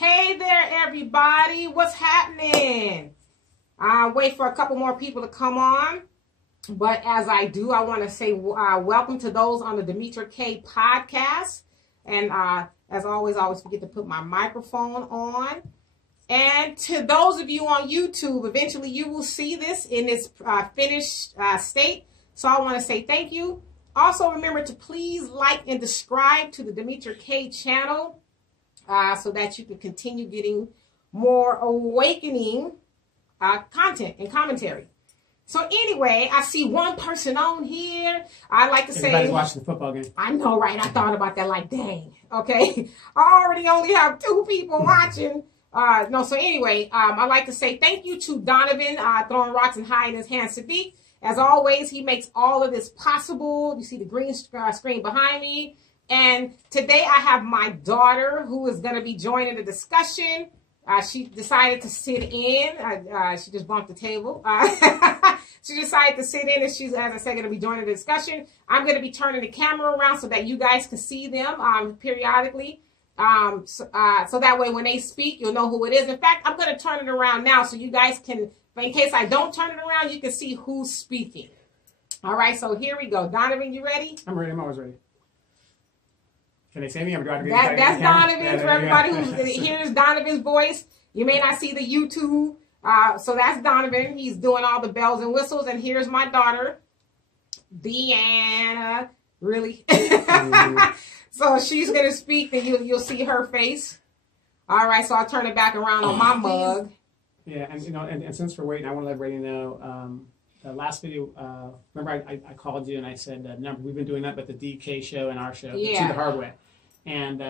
Hey there, everybody. What's happening? Wait for a couple more people to come on. But as I do, I want to say welcome to those on the Demetra Kaye podcast. And as always, I always forget to put my microphone on. And to those of you on YouTube, eventually you will see this in its finished state. So I want to say thank you. Also, remember to please like and subscribe to the Demetra Kaye channel so that you can continue getting more awakening content and commentary. So anyway, I see one person on here. I like to say everybody's watching the football game. I know, right? I thought about that like, dang. Okay, I already only have 2 people watching. So anyway, I like to say thank you to Donovan throwing rocks and hiding his hand. Saadiq, as always, he makes all of this possible. You see the green screen behind me. And today I have my daughter who is going to be joining the discussion. She decided to sit in. She just bumped the table. She decided to sit in, and she's, as I said, going to be joining the discussion. I'm going to be turning the camera around so that you guys can see them periodically. So that way when they speak, you'll know who it is. In fact, I'm going to turn it around now so you guys can, in case I don't turn it around, you can see who's speaking. All right, so here we go. Donovan, you ready? I'm ready. I'm always ready. Can they say me? That's Donovan. For everybody who hears Donovan's voice, you may not see the YouTube. So that's Donovan. He's doing all the bells and whistles. And here's my daughter, Deanna. Really? So she's going to speak, and you'll see her face. All right, so I'll turn it back around on my mug. Yeah, and and since we're waiting, I want to let everybody know, the last video, remember I called you and I said, we've been doing that, but the DK show and our show, To the Hard Way. And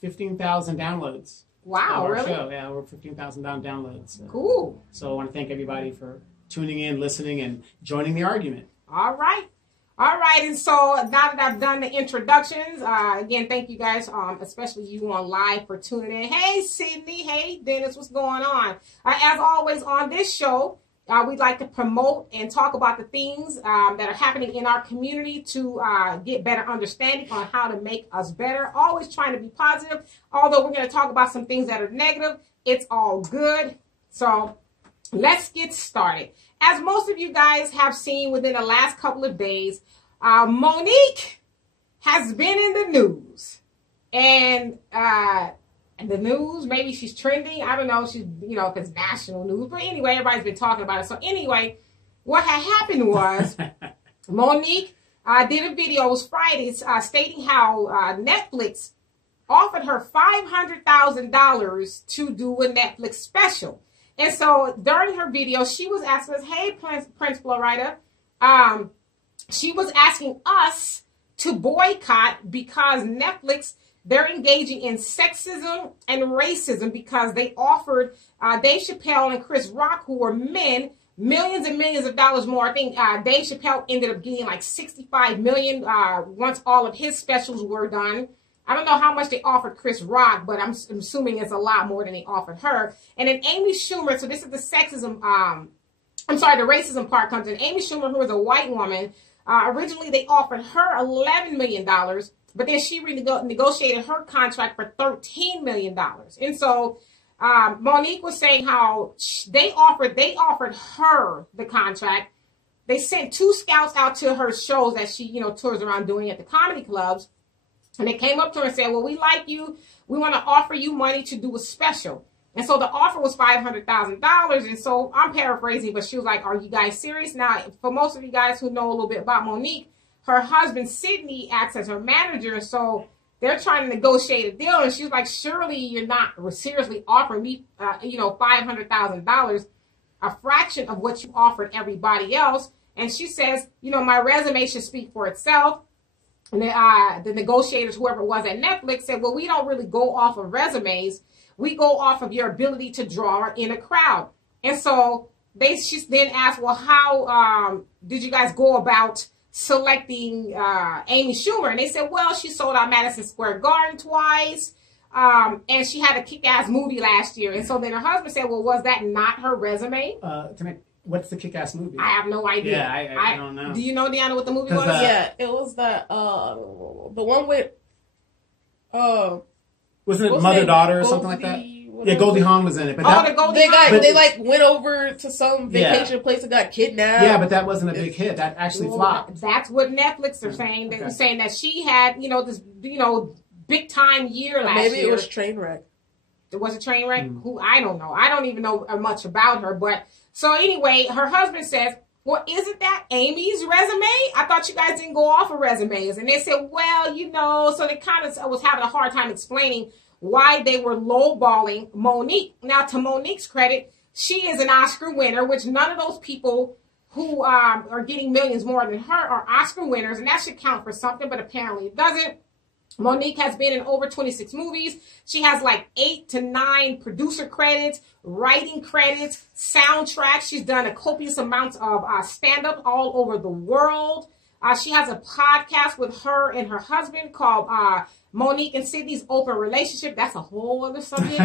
15,000 downloads. Wow, of our really? show. Yeah, over 15,000 downloads. Cool. So I want to thank everybody for tuning in, listening, and joining the argument. All right. All right, and so now that I've done the introductions, again, thank you guys, especially you on live for tuning in. Hey, Sydney. Hey, Dennis, what's going on? As always, on this show, we'd like to promote and talk about the things that are happening in our community to get better understanding on how to make us better. Always trying to be positive. Although we're going to talk about some things that are negative, it's all good. So let's get started. As most of you guys have seen within the last couple of days, Monique has been in the news. And the news, maybe she's trending. I don't know. She's, if it's national news. But anyway, everybody's been talking about it. So anyway, what had happened was Monique did a video. It was Friday stating how Netflix offered her $500,000 to do a Netflix special. And so during her video, she was asking us, hey, Prince Florida, she was asking us to boycott because Netflix, they're engaging in sexism and racism because they offered Dave Chappelle and Chris Rock, who were men, millions and millions of dollars more. I think Dave Chappelle ended up getting like $65 million once all of his specials were done. I don't know how much they offered Chris Rock, but I'm assuming it's a lot more than they offered her. And then Amy Schumer, so this is the sexism, the racism part comes in. Amy Schumer, who is a white woman, originally they offered her $11 million, but then she negotiated her contract for $13 million. And so Monique was saying how they offered her the contract. They sent 2 scouts out to her shows that she, tours around doing at the comedy clubs. And they came up to her and said, well, we like you. We want to offer you money to do a special. And so the offer was $500,000. And so I'm paraphrasing, but she was like, are you guys serious? Now, for most of you guys who know a little bit about Monique, her husband, Sydney, acts as her manager. So they're trying to negotiate a deal. And she was like, surely you're not seriously offering me, $500,000, a fraction of what you offered everybody else. And she says, my resume should speak for itself. And the negotiators, whoever it was at Netflix, said, well, we don't really go off of resumes. We go off of your ability to draw in a crowd. And so she then asked, well, how did you guys go about selecting Amy Schumer? And they said, well, she sold out Madison Square Garden twice. And she had a kick-ass movie last year. And so then her husband said, well, was that not her resume? What's the kick-ass movie? I have no idea. Yeah, I don't know. Do you know, Deanna, what the movie was? Yeah, it was the one with Wasn't it mother-daughter or something like that? Yeah, Goldie Hawn was in it. But they like went over to some vacation place and got kidnapped. Yeah, but that wasn't a big hit. That actually flopped. That's what Netflix are saying. They're saying that she had, this, big time year last year. Maybe it was Trainwreck. It was a train wreck? Who? I don't know. I don't even know much about her. But so anyway, her husband says, well, isn't that Amy's resume? I thought you guys didn't go off of resumes. And they said, well, so they kind of was having a hard time explaining why they were lowballing Monique. Now, to Monique's credit, she is an Oscar winner, which none of those people who are getting millions more than her are Oscar winners, and that should count for something, but apparently it doesn't. Monique has been in over 26 movies. She has like 8 to 9 producer credits, writing credits, soundtracks. She's done a copious amount of stand-up all over the world. She has a podcast with her and her husband called Monique and Sydney's Open Relationship. That's a whole other subject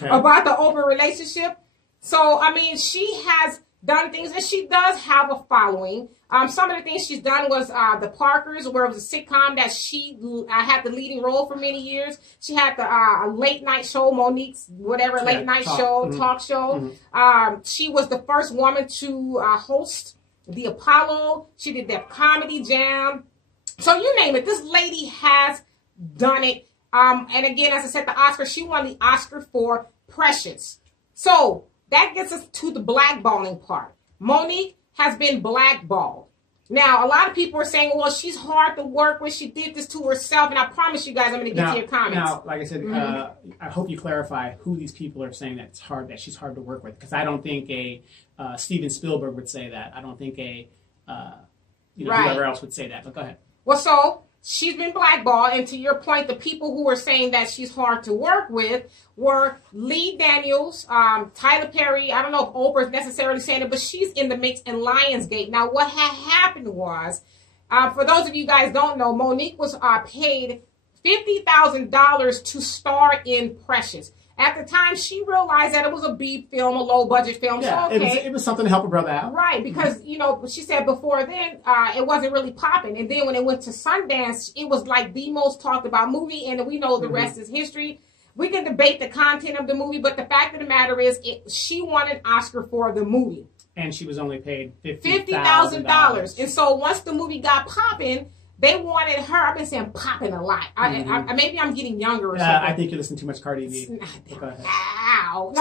about the open relationship. So, I mean, she has done things, and she does have a following. Some of the things she's done was The Parkers, where it was a sitcom that she had the leading role for many years. She had the late night show, Monique's late night show, talk show. She was the first woman to host the Apollo. She did that Comedy Jam. So you name it, this lady has done it. And again, as I said, the Oscar, she won the Oscar for Precious. So that gets us to the blackballing part. Monique has been blackballed. Now, a lot of people are saying, well, she's hard to work with. She did this to herself. And I promise you guys, I'm going to get to your comments. Now, like I said, I hope you clarify who these people are saying that she's hard to work with. Because I don't think a Steven Spielberg would say that. I don't think whoever else would say that. But go ahead. Well, so she's been blackballed. And to your point, the people who are saying that she's hard to work with were Lee Daniels, Tyler Perry. I don't know if Oprah is necessarily saying it, but she's in the mix, in Lionsgate. Now, what had happened was, for those of you guys don't know, Monique was paid $50,000 to star in Precious. At the time, she realized that it was a B film, a low-budget film. Yeah, so, okay. It was something to help her brother out. Right, because, she said before then, it wasn't really popping. And then when it went to Sundance, it was like the most talked about movie, and we know the rest is history. We can debate the content of the movie, but the fact of the matter is, she won an Oscar for the movie. And she was only paid $50,000. And so once the movie got popping, they wanted her. I've been saying popping a lot. Maybe I'm getting younger or something. I think you're listening too much Cardi B. Ow.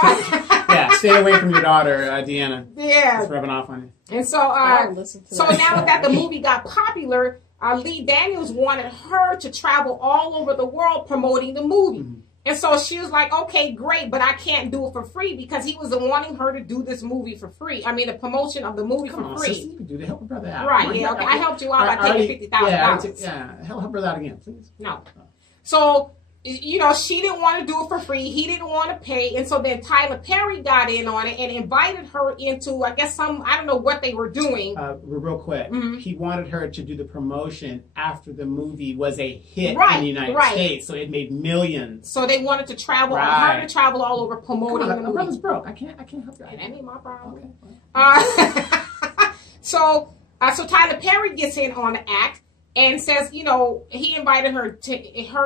Yeah, stay away from your daughter, Deanna. Yeah. It's rubbing off on you. And so, now that the movie got popular, Lee Daniels wanted her to travel all over the world promoting the movie. And so she was like, okay, great, but I can't do it for free, because he was wanting her to do this movie for free. I mean, the promotion of the movie for free. Sister, you can do to help her brother out. Right, yeah, okay. I helped you out by taking $50,000. Yeah, help her brother out again, please. No. So, she didn't want to do it for free. He didn't want to pay. And so then Tyler Perry got in on it and invited her into, I guess, I don't know what they were doing. Real quick. He wanted her to do the promotion after the movie was a hit in the United States. So it made millions. So they wanted to travel, her to travel all over promoting the movie. My brother's broke. I can't help you. That ain't my problem. Okay. So Tyler Perry gets in on the act. And says, he invited her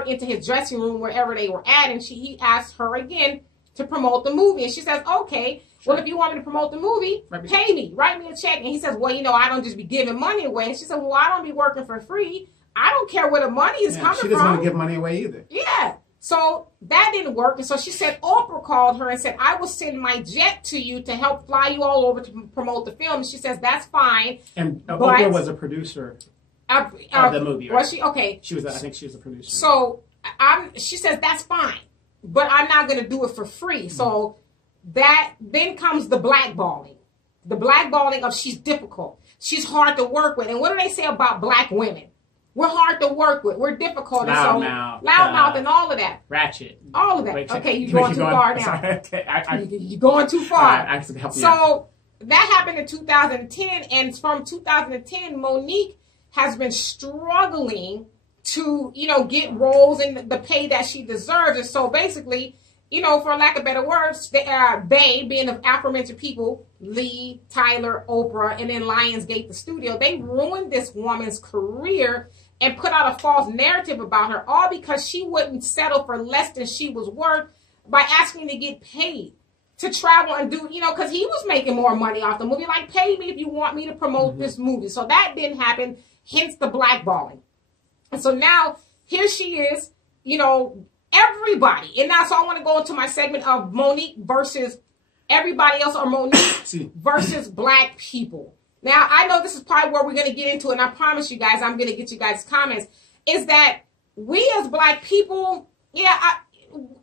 into his dressing room wherever they were at, and he asked her again to promote the movie. And she says, okay, well, if you want me to promote the movie, pay me, write me a check. And he says, well, I don't just be giving money away. And she said, well, I don't be working for free. I don't care where the money is coming from. She doesn't want to give money away either. Yeah. So that didn't work. And so she said, Oprah called her and said, I will send my jet to you to help fly you all over to promote the film. And she says, that's fine. And Oprah was a producer. Of the movie, right? Was she? Okay. I think she was the producer. So she says, that's fine, but I'm not going to do it for free. So then comes the blackballing. The blackballing of she's difficult. She's hard to work with. And what do they say about black women? We're hard to work with. We're difficult. Loudmouth and all of that. Ratchet. All of that. Okay, you're going too far now. You're going too far. I have to help you out. That happened in 2010. And from 2010, Monique has been struggling to, get roles and the pay that she deserves. And so basically, for lack of better words, they being the aforementioned people, Lee, Tyler, Oprah, and then Lionsgate, the studio, they ruined this woman's career and put out a false narrative about her, all because she wouldn't settle for less than she was worth by asking to get paid to travel and do, you know, because he was making more money off the movie. Like, pay me if you want me to promote this movie. So that didn't happen, hence the blackballing. And so now here she is, you know, everybody. And now, so I want to go into my segment of Monique versus everybody else, or Monique versus black people. Now, I know this is probably where we're going to get into it, and I promise you guys, I'm going to get you guys' comments, is that we as black people,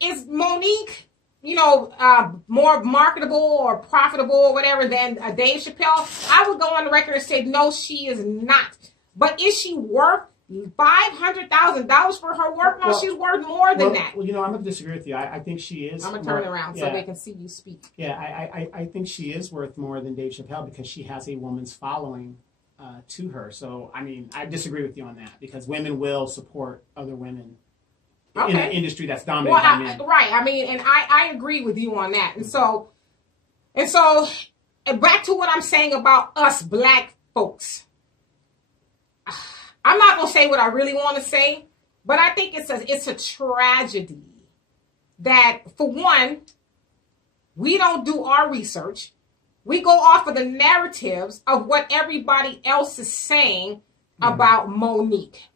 is Monique, you know, more marketable or profitable or whatever than Dave Chappelle? I would go on the record and say, no, she is not. But is she worth $500,000 for her work? No, she's worth more than that. Well, you know, I'm going to disagree with you. I think she is. I'm going to turn around so they can see you speak. Yeah, I think she is worth more than Dave Chappelle because she has a woman's following to her. So, I mean, I disagree with you on that because women will support other women in an industry that's dominated by men. Right. I mean, and I agree with you on that. And so back to what I'm saying about us black folks. I'm not going to say what I really want to say, but I think it's a tragedy that, for one, we don't do our research. We go off of the narratives of what everybody else is saying about Monique.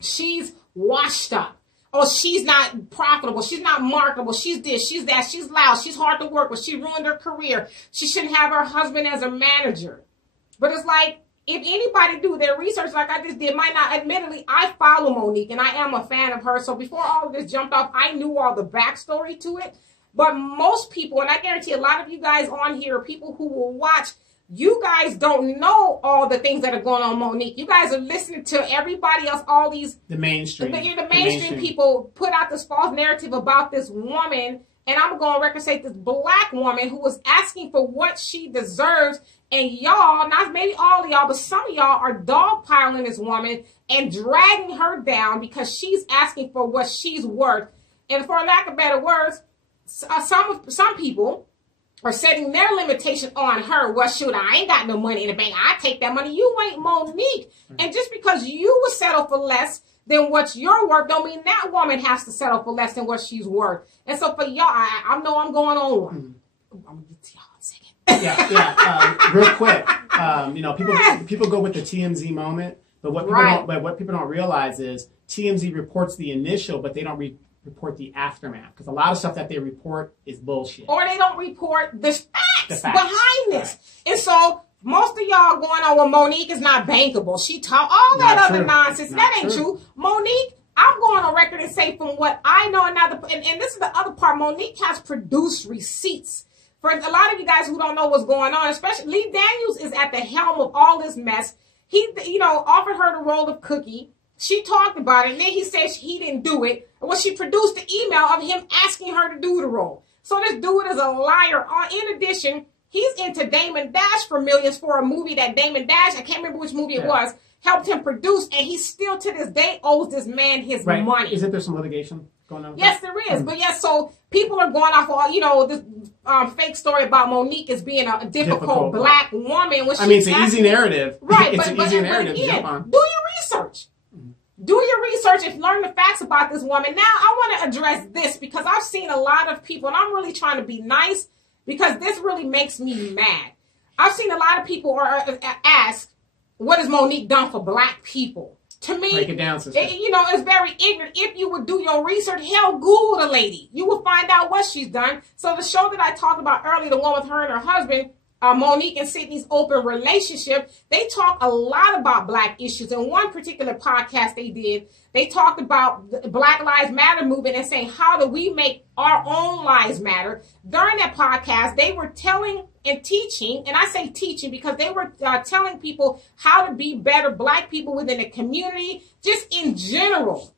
She's washed up. Oh, she's not profitable. She's not marketable. She's this, she's that. She's loud. She's hard to work with. She ruined her career. She shouldn't have her husband as a manager. But it's like, if anybody do their research like I just did, might not, admittedly, I follow Monique and I am a fan of her. So before all of this jumped off, I knew all the backstory to it. But most people, and I guarantee a lot of you guys on here, people who will watch, you guys don't know all the things that are going on Monique. You guys are listening to everybody else, all these... The mainstream. The mainstream people put out this false narrative about this woman, and I'm going to go on record and say this black woman who was asking for what she deserves. And y'all, not maybe all of y'all, but some of y'all are dogpiling this woman and dragging her down because she's asking for what she's worth. And for lack of better words, some people are setting their limitation on her. Well, shoot, I ain't got no money in the bank. I take that money. You ain't Monique. And just because you would settle for less than what you're worth, don't mean that woman has to settle for less than what she's worth. And so for y'all, I know I'm going on one. I'm going to get to y'all in a second. Real quick. You know, people go with the TMZ moment, but what people don't realize is TMZ reports the initial, but they don't report the aftermath because a lot of stuff that they report is bullshit. Or they don't report the facts behind this. Right. And so most of y'all going on, well, Monique is not bankable. She taught all that other nonsense. That ain't true. Monique, I'm going on record and say from what I know, and this is the other part, Monique has produced receipts. For a lot of you guys who don't know what's going on, especially Lee Daniels is at the helm of all this mess. He, you know, offered her the role of Cookie. She talked about it, and then he said he didn't do it. Well, she produced the email of him asking her to do the role. So this dude is a liar. In addition, he's into Damon Dash for millions for a movie that Damon Dash, I can't remember which movie it was, helped him produce, and he still to this day owes this man his money. Isn't there some litigation going on? Yes, there is. But yes, so people are going off all, you know, this fake story about Monique as being a difficult black woman. I mean, it's an easy narrative. Right. It's an easy narrative to jump on. Do your research. Do your research and learn the facts about this woman. Now, I want to address this because I've seen a lot of people, and I'm really trying to be nice because this really makes me mad. I've seen a lot of people ask, what has Monique done for black people? To me, break it down, sister. You know, it's very ignorant. If you would do your research, hell, Google the lady. You will find out what she's done. So the show that I talked about earlier, the one with her and her husband, Monique and Sydney's open relationship, they talk a lot about black issues. In one particular podcast they did, they talked about the Black Lives Matter movement and saying, how do we make our own lives matter? During that podcast, they were telling and teaching, and I say teaching because they were telling people how to be better black people within the community, just in general.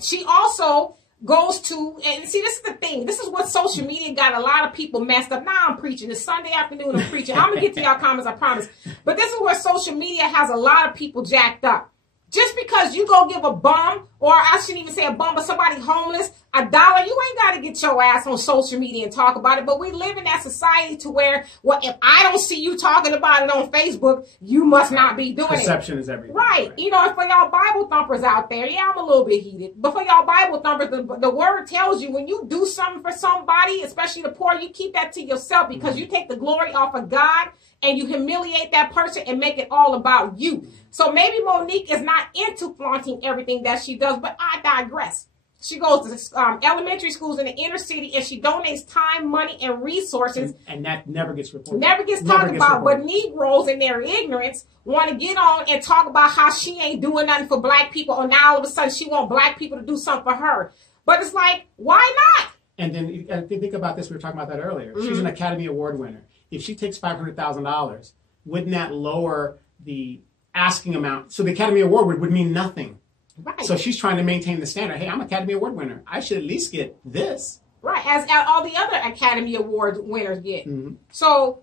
She also goes to, and see, this is the thing. This is what social media got a lot of people messed up. Now I'm preaching. It's Sunday afternoon. I'm preaching. I'm going to get to y'all comments, I promise. But this is where social media has a lot of people jacked up. Just because you go give a bum, or I shouldn't even say a bum, but somebody homeless, $1, you ain't got to get your ass on social media and talk about it. But we live in that society to where, well, if I don't see you talking about it on Facebook, you must not be doing Perception is everything. Right. You know, and for y'all Bible thumpers out there, yeah, I'm a little bit heated. But for y'all Bible thumpers, the word tells you when you do something for somebody, especially the poor, you keep that to yourself because you take the glory off of God and you humiliate that person and make it all about you. So maybe Monique is not into flaunting everything that she does, but I digress. She goes to elementary schools in the inner city and she donates time, money, and resources. And that never gets reported. Never gets talked about. But Negroes in their ignorance want to get on and talk about how she ain't doing nothing for black people. Or now all of a sudden she want black people to do something for her. But it's like, why not? And then think about this. We were talking about that earlier. She's an Academy Award winner. If she takes $500,000, wouldn't that lower the asking amount? So the Academy Award would mean nothing. Right. So she's trying to maintain the standard. Hey, I'm an Academy Award winner. I should at least get this. Right, as all the other Academy Award winners get. So,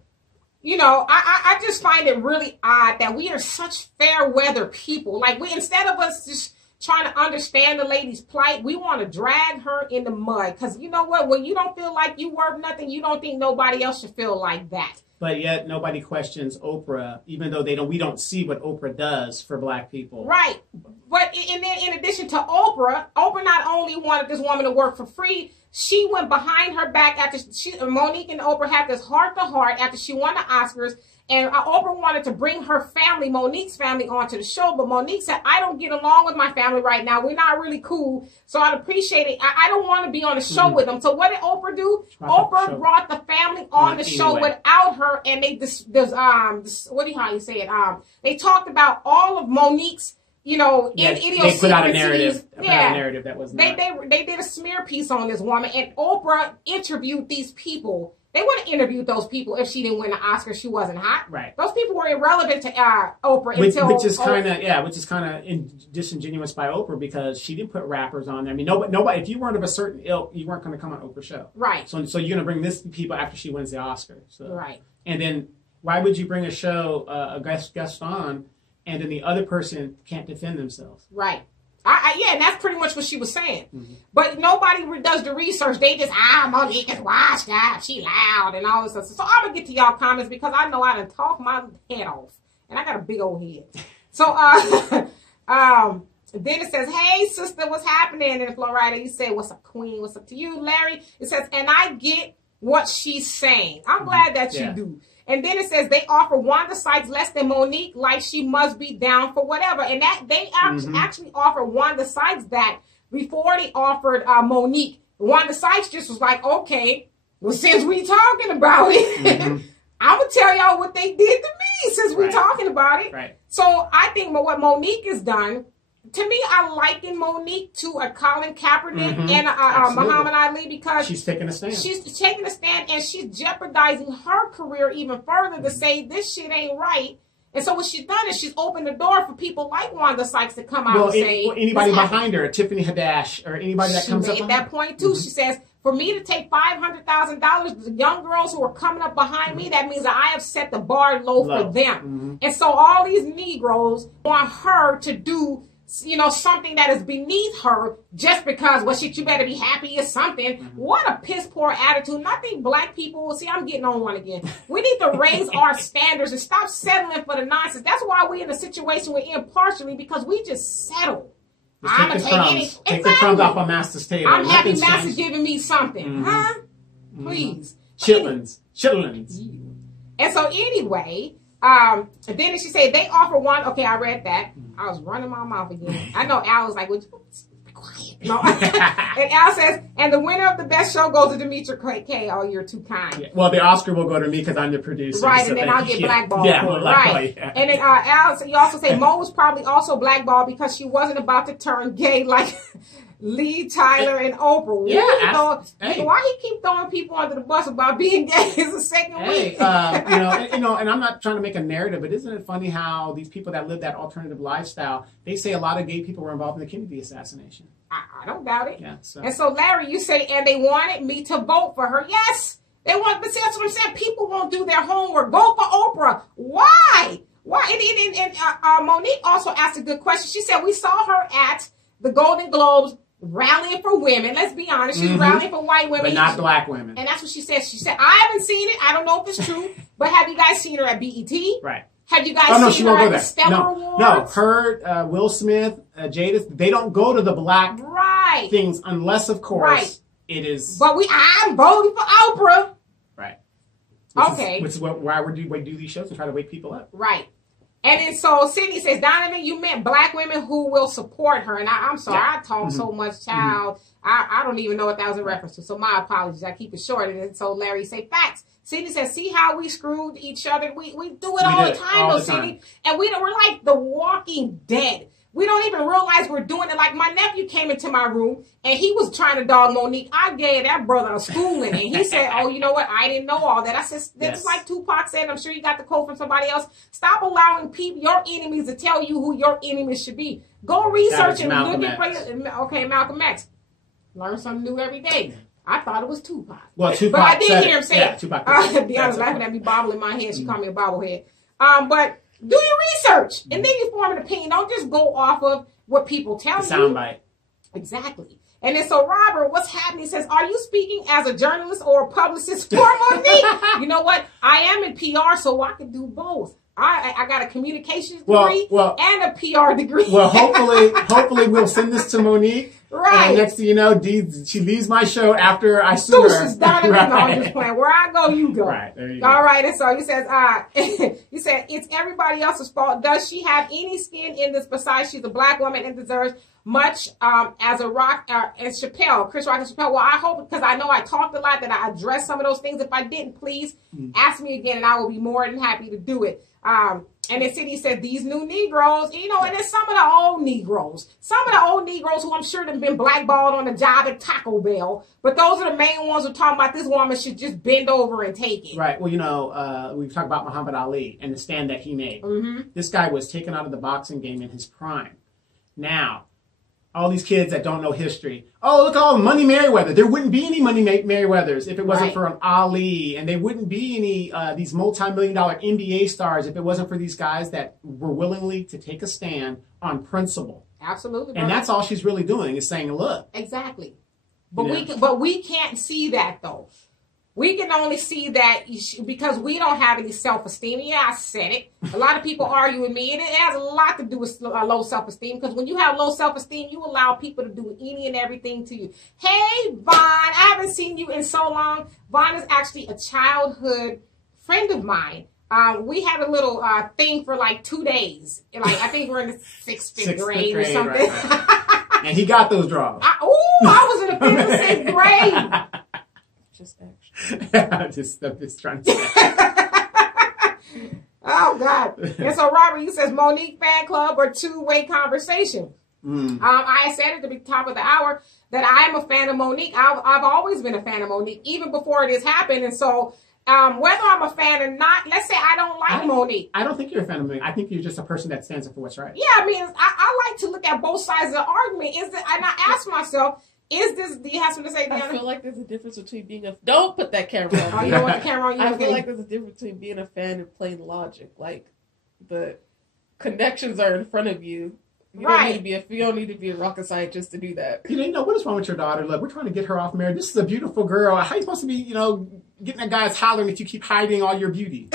you know, I just find it really odd that we are such fair weather people. Like, instead of us just trying to understand the lady's plight, we want to drag her in the mud. Because you know what? When you don't feel like you worth nothing, you don't think nobody else should feel like that. But yet nobody questions Oprah, even though we don't see what Oprah does for black people. Right. But and then in addition to Oprah not only wanted this woman to work for free, she went behind her back after Monique and Oprah had this heart-to-heart after she won the Oscars. And Oprah wanted to bring her family, Monique's family, onto the show. But Monique said, I don't get along with my family right now. We're not really cool. So I'd appreciate it. I don't want to be on the show with them. So what did Oprah do? Oprah brought the family on the show without her. And they, how you say it? They talked about all of Monique's, you know, idiosyncrasies. They put out a narrative. A narrative that was not. They did a smear piece on this woman. And Oprah interviewed these people. They would have interviewed those people if she didn't win the Oscar. She wasn't hot. Right. Those people were irrelevant to Oprah which is kind of disingenuous by Oprah because she didn't put rappers on there. I mean, nobody. If you weren't of a certain ilk, you weren't going to come on Oprah's show. Right. So you're going to bring this people after she wins the Oscar. So. Right. And then why would you bring a show a guest on, and then the other person can't defend themselves? Right. Yeah, and that's pretty much what she was saying. But nobody does the research. They just, Monique is washed up. She loud and all this stuff. So I'm going to get to y'all comments because I know I done talked my head off. And I got a big old head. So, then it says, hey, sister, what's happening? In Florida, you say, what's up, queen? What's up to you, Larry? It says, and I get what she's saying. I'm glad that you do. And then it says they offer Wanda Sykes less than Monique, like she must be down for whatever. And that they actually offered Wanda Sykes that before they offered Monique. Wanda Sykes just was like, okay, well, since we talking about it, I'm going to tell y'all what they did to me since we talking about it. Right. So I think what Monique has done, to me, I liken Monique to a Colin Kaepernick and a Muhammad Ali because she's taking a stand. She's taking a stand and she's jeopardizing her career even further to say this shit ain't right. And so what she's done is she's opened the door for people like Wanda Sykes to come out and say anybody behind her, Tiffany Haddish, or anybody that comes up. She made that point too. She says, for me to take $500,000, the young girls who are coming up behind me, that means that I have set the bar low for them. And so all these Negroes want her to do, you know, something that is beneath her just because, well, shit, you better be happy or something. What a piss poor attitude. And I think black people, see, I'm getting on one again. We need to raise our standards and stop settling for the nonsense. That's why we're in the situation we're in partially because we just settle. I'm going to take the crumbs off our master's table. I'm happy master's giving me something. Please. Chitlins. And so anyway, and then she said they offer one. Okay, I read that. I was running my mouth again. I know Al was like, "Would you be quiet?" No. And Al says, and the winner of the best show goes to Demetra Kaye. Oh, you're too kind. Yeah. Well, the Oscar will go to me because I'm the producer. Right, so and then I'll get blackballed. Yeah, for it. Right. Yeah. And then Al, you also say Mo was probably also blackballed because she wasn't about to turn gay like Lee, Tyler, and Oprah. Yeah, why he keep throwing people under the bus about being gay is a second week. And I'm not trying to make a narrative, but isn't it funny how these people that live that alternative lifestyle, they say a lot of gay people were involved in the Kennedy assassination. I don't doubt it. Yeah. And so Larry, you say, and they wanted me to vote for her. Yes, they want. But see, that's what I'm saying. People won't do their homework. Vote for Oprah. Why? And Monique also asked a good question. She said we saw her at the Golden Globes rallying for women. Let's be honest. She's rallying for white women. But not black women. And that's what she said. She said, I haven't seen it. I don't know if it's true. But have you guys seen her at BET? Right. Have you guys seen her at the Stellar Awards? No, her, Will Smith, Jada, they don't go to the black things unless, of course, it is. But I'm voting for Oprah. Right. Which is why we do these shows, to try to wake people up. Right. And then so Sydney says, Donovan, you meant black women who will support her. And I'm sorry, I talk so much, child. I don't even know what that was in reference to. So my apologies. I keep it short. And then so Larry say facts. Sydney says, see how we screwed each other? We do it all the time, though, Sydney. And we're like the Walking Dead. We don't even realize we're doing it. Like, my nephew came into my room, and he was trying to dog Monique. I gave that brother a schooling, and he said, oh, you know what? I didn't know all that. I said, that's like Tupac said. I'm sure you got the quote from somebody else. Stop allowing your enemies to tell you who your enemies should be. Go research and look at okay, Malcolm X. Learn something new every day. I thought it was Tupac. Well, Tupac but I did hear him say it. Tupac. Deanna's laughing at me, bobbling my head. She called me a bobblehead. But do your research, and then you form an opinion. Don't just go off of what people tell you. Soundbite. Exactly. And then so Robert, what's happening? He says, are you speaking as a journalist or a publicist for Monique? You know what? I am in PR, so I can do both. I got a communications degree and a PR degree. Well, hopefully we'll send this to Monique. Right. And next thing you know, she leaves my show after I sue her. She's done. Right. No, I'm just playing. Where I go, you go. Right. There you go. All right. And so he says, he said, it's everybody else's fault. Does she have any skin in this besides she's a black woman and deserves much as a rock and Chappelle, Chris Rock and Chappelle? Well, I hope, because I know I talked a lot, that I addressed some of those things. If I didn't, please ask me again, and I will be more than happy to do it. And then Cindy said, these new Negroes, you know, and then some of the old Negroes who I'm sure have been blackballed on the job at Taco Bell. But those are the main ones who are talking about this woman should just bend over and take it. Right. Well, you know, we've talked about Muhammad Ali and the stand that he made. This guy was taken out of the boxing game in his prime. Now, all these kids that don't know history. Oh, look at all Money Merriweather. There wouldn't be any Money Merriweathers if it wasn't for an Ali. And there wouldn't be any these multi-million-dollar NBA stars if it wasn't for these guys that were willingly to take a stand on principle. Absolutely. And that's all she's really doing is saying, look. Exactly. But we can't see that, though. We can only see that because we don't have any self-esteem. Yeah, I said it. A lot of people argue with me, and it has a lot to do with low self-esteem, because when you have low self-esteem, you allow people to do any and everything to you. Hey, Vaughn, I haven't seen you in so long. Vaughn is actually a childhood friend of mine. We had a little thing for like 2 days. Like, I think we're in the sixth grade or something. Right. And he got those draws. I was in the 5th or 6th grade. Just actually. I'm just trying to say. Oh, God. And so, Robert, you says Monique fan club or two-way conversation. I said at the top of the hour that I am a fan of Monique. I've always been a fan of Monique, even before this happened. And so, whether I'm a fan or not, let's say I don't like Monique. I don't think you're a fan of Monique. I think you're just a person that stands up for what's right. Yeah, I mean, I like to look at both sides of the argument. And I ask myself, do you have something to say, Deanna? I feel like there's a difference between being don't put that camera on. Oh, you don't want the camera on you? I feel like there's a difference between being a fan and plain logic. Like, the connections are in front of you. You don't need to be a rocket scientist to do that. You know, what is wrong with your daughter? Look, we're trying to get her off marriage. This is a beautiful girl. How are you supposed to be, you know, getting that guy's hollering if you keep hiding all your beauty?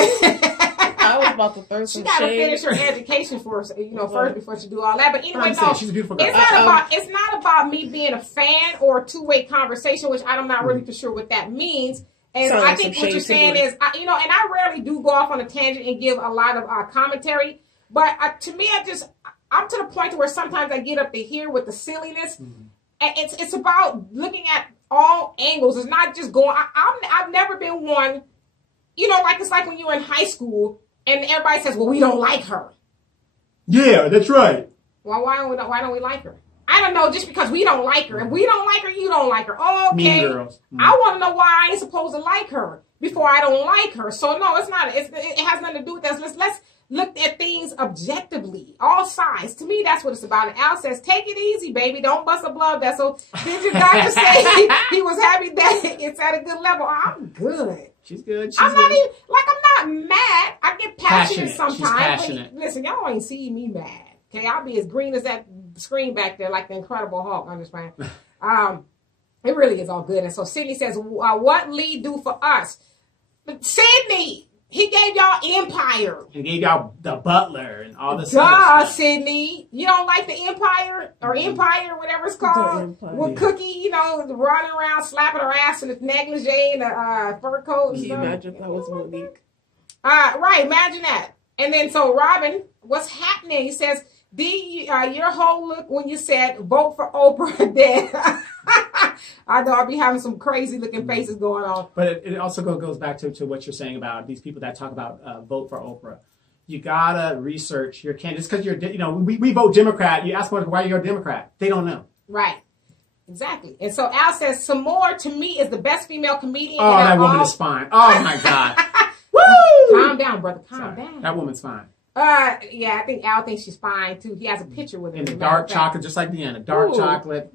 I was about to throw some shade. She got to finish her education first before she do all that. But anyway, no, she's a beautiful girl. It's not about me being a fan or a two-way conversation, which I'm not really for sure what that means. And I think what you're saying is, and I rarely do go off on a tangent and give a lot of commentary. But to me, I'm to the point where sometimes I get up to here with the silliness. And it's about looking at all angles. It's not just going. I've never been one, like it's like when you're in high school. And everybody says, well, we don't like her. Yeah, that's right. Well, why don't we like her? I don't know, just because we don't like her. If we don't like her, you don't like her. Oh, okay. Mean girls. I want to know why I ain't supposed to like her before I don't like her. So, no, it's not. It has nothing to do with that. Let's look at things objectively, all sides. To me, that's what it's about. And Al says, take it easy, baby. Don't bust a blood vessel. Did your doctor say he was happy that it's at a good level? I'm good. She's good. I'm not mad. I get passionate sometimes. She's passionate. But listen, y'all ain't see me mad. Okay, I'll be as green as that screen back there, like the Incredible Hulk. I'm just playing. It really is all good. And so Sydney says, what Lee do for us? Sydney, he gave y'all Empire. He gave y'all the Butler and all this stuff. Sydney. You don't like the Empire or Empire, whatever it's called? With Cookie, you know, running around slapping her ass in a negligee and a fur coat. Can you imagine if that was Monique? Right, imagine that. And then so Robin, what's happening? He says, D, your whole look when you said vote for Oprah dead. I know I'll be having some crazy looking faces going on. But it also goes back to what you're saying about these people that talk about vote for Oprah. You gotta research your candidates because we vote Democrat. You ask them why you're a Democrat. They don't know. Right. Exactly. And so Al says, Sotomayor to me is the best female comedian. Oh, that woman is fine. Oh my God. Woo! Calm down, brother. Calm down. That woman's fine. Yeah, I think Al thinks she's fine too. He has a picture with her. In the dark chocolate, just like Deanna. Dark chocolate.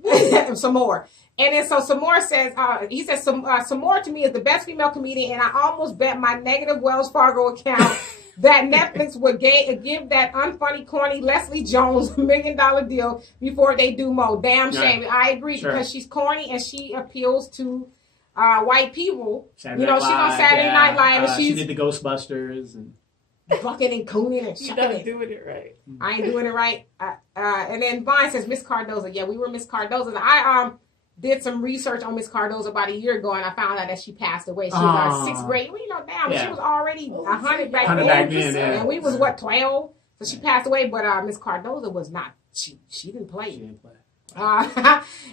Some more. And then so Sotomayor says, he says, Sotomayor to me is the best female comedian, and I almost bet my negative Wells Fargo account that Netflix would give that unfunny, corny Leslie Jones $1 million deal before they do more. Damn shame. Yeah. I agree because she's corny and she appeals to white people. Saturday she's on Saturday Night Live. And she did the Ghostbusters and fucking and cooning and you're not doing it right. I ain't doing it right. And then Vine says Miss Cardoza. Yeah, we were Miss Cardoza. I did some research on Miss Cardoza about a year ago, and I found out that she passed away. She was in 6th grade. Well, she was already 100 back then. And we was 12. So she passed away. But Miss Cardoza was not. She didn't play. She didn't play.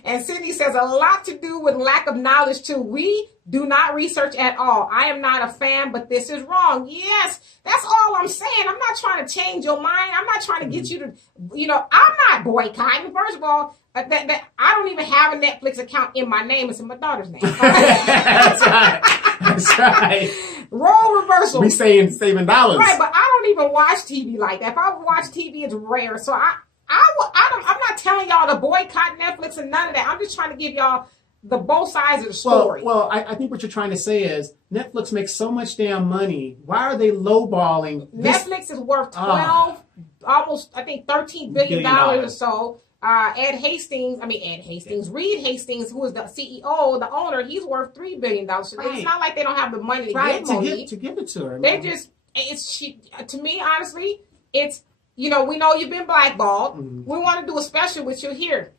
And Sydney says a lot to do with lack of knowledge too. We do not research at all. I am not a fan, but this is wrong. Yes, that's all I'm saying. I'm not trying to change your mind. I'm not trying to get you to, I'm not boycotting. First of all, I don't even have a Netflix account in my name. It's in my daughter's name. That's right. That's right. Role reversal. We saving dollars. Right, but I don't even watch TV like that. If I watch TV, it's rare. So I'm not telling y'all to boycott Netflix and none of that. I'm just trying to give y'all the both sides of the story. Well, I think what you're trying to say is Netflix makes so much damn money. Why are they lowballing? Netflix is worth almost, I think, $13 billion or so. Reed Hastings, who is the CEO, the owner, he's worth $3 billion. So it's not like they don't have the money to give Monique. To give it to her. They just, to me, honestly, it's, we know you've been blackballed. Mm-hmm. We want to do a special with you here.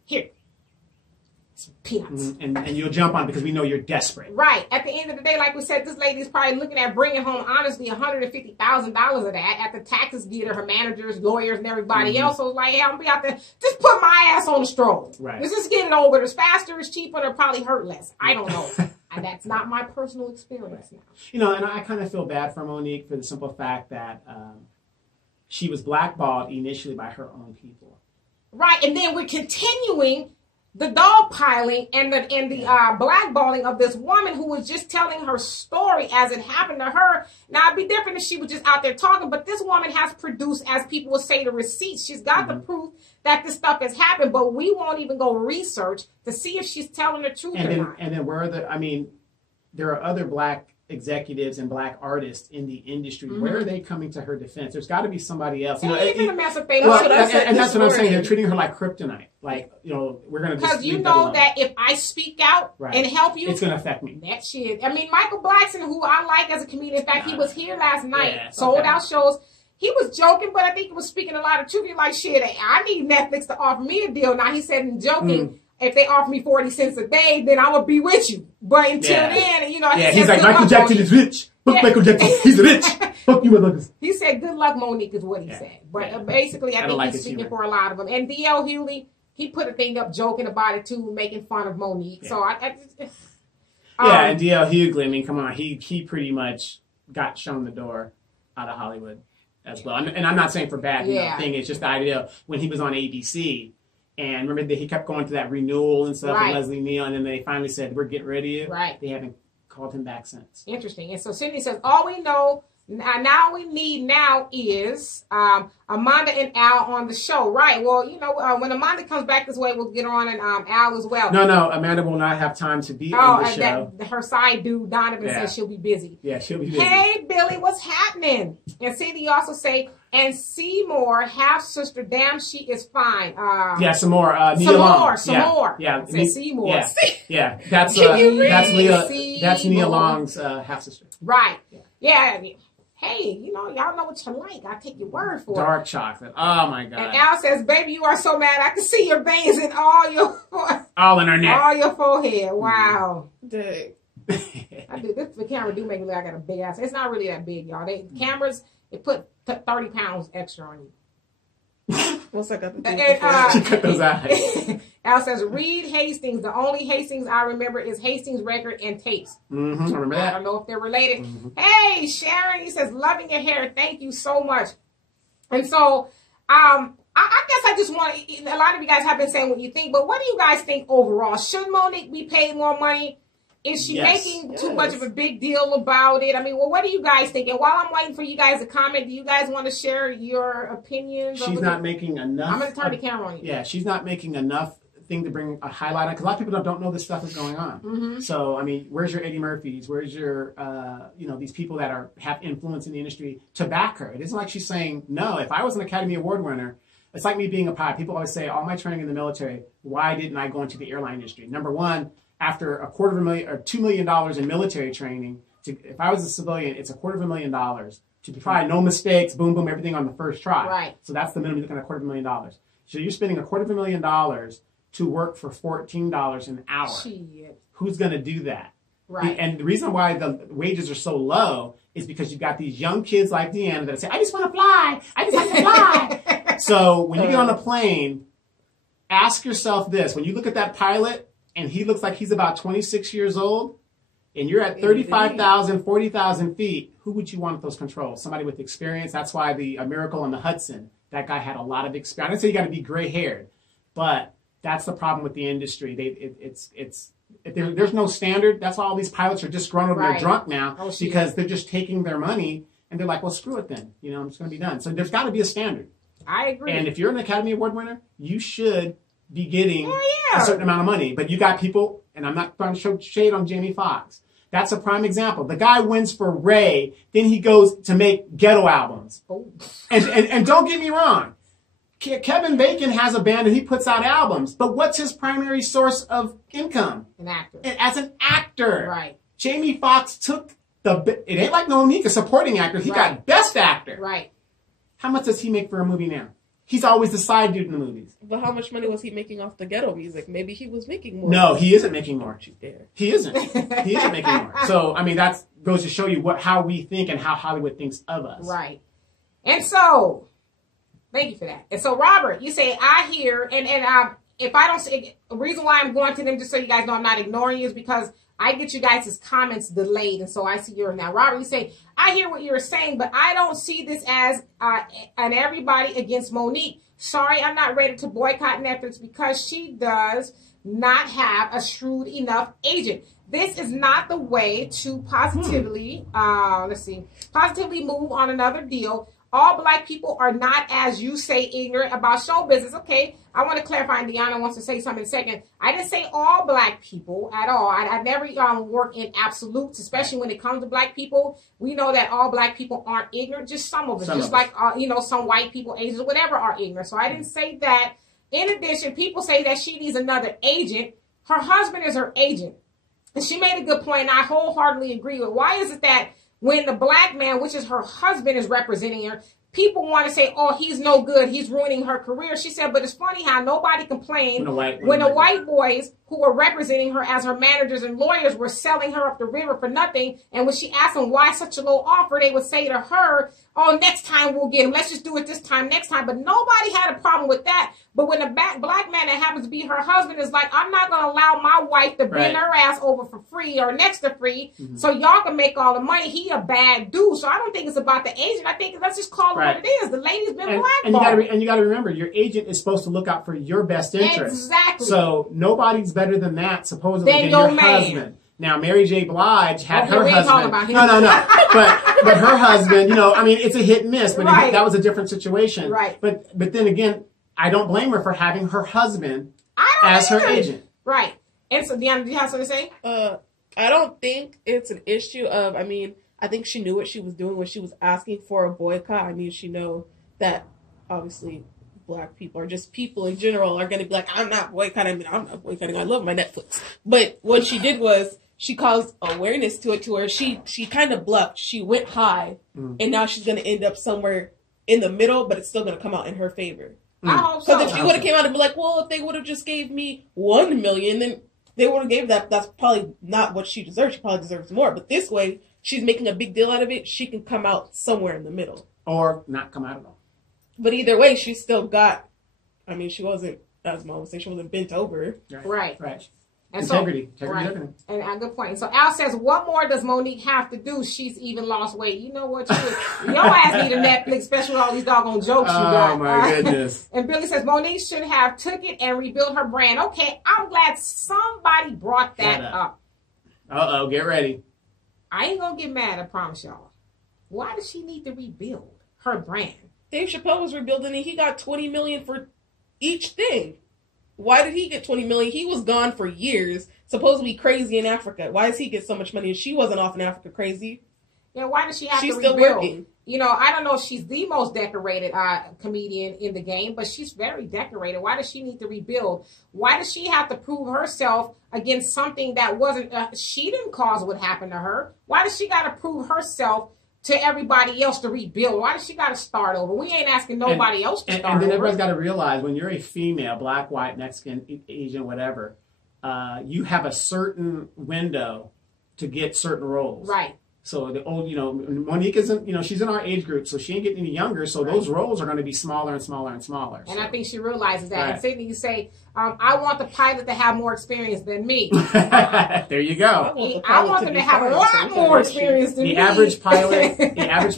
Some peanuts. Mm-hmm. And you'll jump on because we know you're desperate. Right. At the end of the day, like we said, this lady's probably looking at bringing home, honestly, $150,000 of that after taxes get her managers, lawyers, and everybody else. So it's like, hey, I'm going to be out there. Just put my ass on the stroll. Right. Let's just get it over. It's faster, it's cheaper, it'll probably hurt less. I don't know. That's not my personal experience now. And I kind of feel bad for Monique for the simple fact that she was blackballed initially by her own people. Right. And then we're continuing the dogpiling and the blackballing of this woman who was just telling her story as it happened to her. Now, it'd be different if she was just out there talking, but this woman has produced, as people would say, the receipts. She's got the proof that this stuff has happened, but we won't even go research to see if she's telling the truth or not. And then there are other black executives and black artists in the industry. Mm-hmm. Where are they coming to her defense? There's got to be somebody else. And that's what I'm saying. They're treating her like kryptonite. Like, we're going to because that if I speak out and help you, it's going to affect me. That shit. Michael Blackson, who I like as a comedian. In fact, he was here last night. Sold out shows. He was joking, but I think he was speaking a lot of truth. He's like, shit, I need Netflix to offer me a deal. Now, he said in joking, if they offer me 40 cents a day, then I'm going to be with you. But until then, he's like, Michael Jackson is rich. Fuck Michael Jackson. He's rich. Fuck you, motherfuckers. He said, good luck, Monique, is what he said. But basically, I think he's speaking for a lot of them. And D.L. Hughley, he put a thing up joking about it, too, making fun of Monique. Yeah. So and D.L. Hughley, come on. He pretty much got shown the door out of Hollywood as well. And I'm not saying for bad thing. It's just the idea when he was on ABC. And remember that he kept going to that renewal and stuff with Leslie Neal, and then they finally said, we're getting rid of you. Right. They haven't called him back since. Interesting. And so Sydney says, all we know Now we need now is Amanda and Al on the show. Right. Well, you know, when Amanda comes back this way, we'll get her on and Al as well. No, Amanda will not have time to be on the show. Her side dude, Donovan, says she'll be busy. Yeah, she'll be busy. Hey, Billy, what's happening? And Cindy also say, and Seymour, half sister, damn, she is fine. Some more. Some more. Yeah. Say Seymour. Yeah. That's Leah. That's Nia Long's half sister. Right. Yeah. Hey, you know, y'all know what you like. I'll take your word for Dark chocolate. Oh, my God. And Al says, baby, you are so mad. I can see your veins in all in her neck. All your forehead. Wow. Dang. I do. The camera do make me look like I got a big ass. It's not really that big, y'all. Cameras, they put 30 pounds extra on you. What's that got to do she cut those eyes. Al says, read Hastings. The only Hastings I remember is Hastings record and tapes. Mm-hmm. I remember that. I don't know if they're related. Mm-hmm. Hey, Sharon, he says, loving your hair. Thank you so much. And so, I guess I just want, a lot of you guys have been saying what you think, but what do you guys think overall? Should Monique be paid more money? Is she making too much of a big deal about it? I mean, well, what do you guys think? And while I'm waiting for you guys to comment, do you guys want to share your opinions? She's not making enough. I'm going to turn the camera on you. Yeah, she's not making enough thing to bring a highlight on, because a lot of people don't know this stuff is going on. Mm-hmm. So, I mean, where's your Eddie Murphys? Where's your, these people that have influence in the industry to back her? It isn't like she's saying, no, if I was an Academy Award winner, it's like me being a pilot. People always say, all my training in the military, why didn't I go into the airline industry? Number one, after $250,000 or $2 million in military training, if I was a civilian, it's $250,000 to try no mistakes, boom, boom, everything on the first try. Right. So that's the minimum. You're looking at $250,000. So you're spending $250,000 to work for $14 an hour. Shit. Who's going to do that? Right. And the reason why the wages are so low is because you've got these young kids like Deanna that say, I just want to fly. I just like to fly. So when you get on a plane, ask yourself this. When you look at that pilot, and he looks like he's about 26 years old, and you're at 35,000, 40,000 feet, who would you want at those controls? Somebody with experience. That's why A Miracle on the Hudson, that guy had a lot of experience. I didn't say you got to be gray-haired, but that's the problem with the industry. There's no standard. That's why all these pilots are just grown up and they're drunk now, because they're just taking their money, and they're like, well, screw it then. You know, I'm just going to be done. So there's got to be a standard. I agree. And if you're an Academy Award winner, you should be getting a certain amount of money. But you got people, and I'm not trying to show shade on Jamie Foxx. That's a prime example. The guy wins for Ray, then he goes to make ghetto albums. Oh. And don't get me wrong. Kevin Bacon has a band and he puts out albums. But what's his primary source of income? An actor. As an actor. Right. Jamie Foxx took it ain't like Monique, a supporting actor. He got best actor. Right. How much does he make for a movie now? He's always the side dude in the movies. But how much money was he making off the ghetto music? Maybe he was making more. No, he isn't making more. He isn't. He isn't making more. So, I mean, that goes to show you how we think and how Hollywood thinks of us. Right. And so, thank you for that. And so, Robert, you say, I hear, and if I don't say, the reason why I'm going to them, just so you guys know I'm not ignoring you, is because I get you guys' comments delayed, and so I see yours now. Robert, you say, I hear what you're saying, but I don't see this as an everybody against Monique. Sorry, I'm not ready to boycott Netflix because she does not have a shrewd enough agent. This is not the way to positively, positively move on another deal. All black people are not, as you say, ignorant about show business. Okay, I want to clarify, and Deanna wants to say something in a second. I didn't say all black people at all. I never work in absolutes, especially when it comes to black people. We know that all black people aren't ignorant, just some of us. Just like, some white people, Asians, whatever, are ignorant. So I didn't say that. In addition, people say that she needs another agent. Her husband is her agent. And she made a good point, and I wholeheartedly agree with. Why is it that when the black man, which is her husband, is representing her, people want to say, oh, he's no good, he's ruining her career? She said, but it's funny how nobody complained when the white boys who were representing her as her managers and lawyers were selling her up the river for nothing. And when she asked them why such a low offer, they would say to her, oh, next time we'll get him. Let's just do it this time, next time. But nobody had a problem with that. But when a black man that happens to be her husband is like, I'm not going to allow my wife to bend her ass over for free or next to free, so y'all can make all the money. He a bad dude. So I don't think it's about the agent. I think let's just call it what it is. The lady's been blackballed. And you got to remember, your agent is supposed to look out for your best interest. Exactly. So nobody's better than that, supposedly, than your husband. Now, Mary J. Blige had her husband. No. But but her husband, I mean, it's a hit and miss. But that was a different situation. Right. But then again, I don't blame her for having her husband as her agent. Right. And so, Deanna, do you have something to say? I don't think it's an issue of. I mean, I think she knew what she was doing when she was asking for a boycott. I mean, she know that obviously Black people or just people in general are going to be like, I'm not boycotting. I mean, I'm not boycotting. I love my Netflix. But what she did was she caused awareness to it to where she kind of bluffed. She went high, and now she's going to end up somewhere in the middle, but it's still going to come out in her favor. I hope so. Because if she would have came out and be like, well, if they would have just gave me $1 million, then they would have gave that. That's probably not what she deserves. She probably deserves more. But this way, she's making a big deal out of it. She can come out somewhere in the middle. Or not come out at all. But either way, she still got, I mean, she wasn't, as Mom would say, she wasn't bent over. Right. And integrity. Right. And a good point. So Al says, what more does Monique have to do? She's even lost weight. You know what? Your ass need a Netflix special with all these doggone jokes you got. Oh, my goodness. And Billy says, Monique should have took it and rebuilt her brand. Okay, I'm glad somebody brought that up. Uh-oh, get ready. I ain't going to get mad, I promise y'all. Why does she need to rebuild her brand? Dave Chappelle was rebuilding it. He got $20 million for each thing. Why did he get $20 million? He was gone for years, supposedly crazy in Africa. Why does he get so much money? And she wasn't off in Africa crazy. Yeah, why does she have to rebuild? She's still working. I don't know if she's the most decorated comedian in the game, but she's very decorated. Why does she need to rebuild? Why does she have to prove herself against something that wasn't, she didn't cause what happened to her? Why does she got to prove herself to everybody else to rebuild? Why does she got to start over? We ain't asking nobody else to start over. And then everybody's got to realize when you're a female, Black, white, Mexican, Asian, whatever, you have a certain window to get certain roles. Right. So the old, Monique isn't, she's in our age group, so she ain't getting any younger. So those roles are going to be smaller and smaller and smaller. And I think she realizes that. Right. And Sydney, you say, I want the pilot to have more experience than me. There you go. I want them to have a lot more experience than me. The average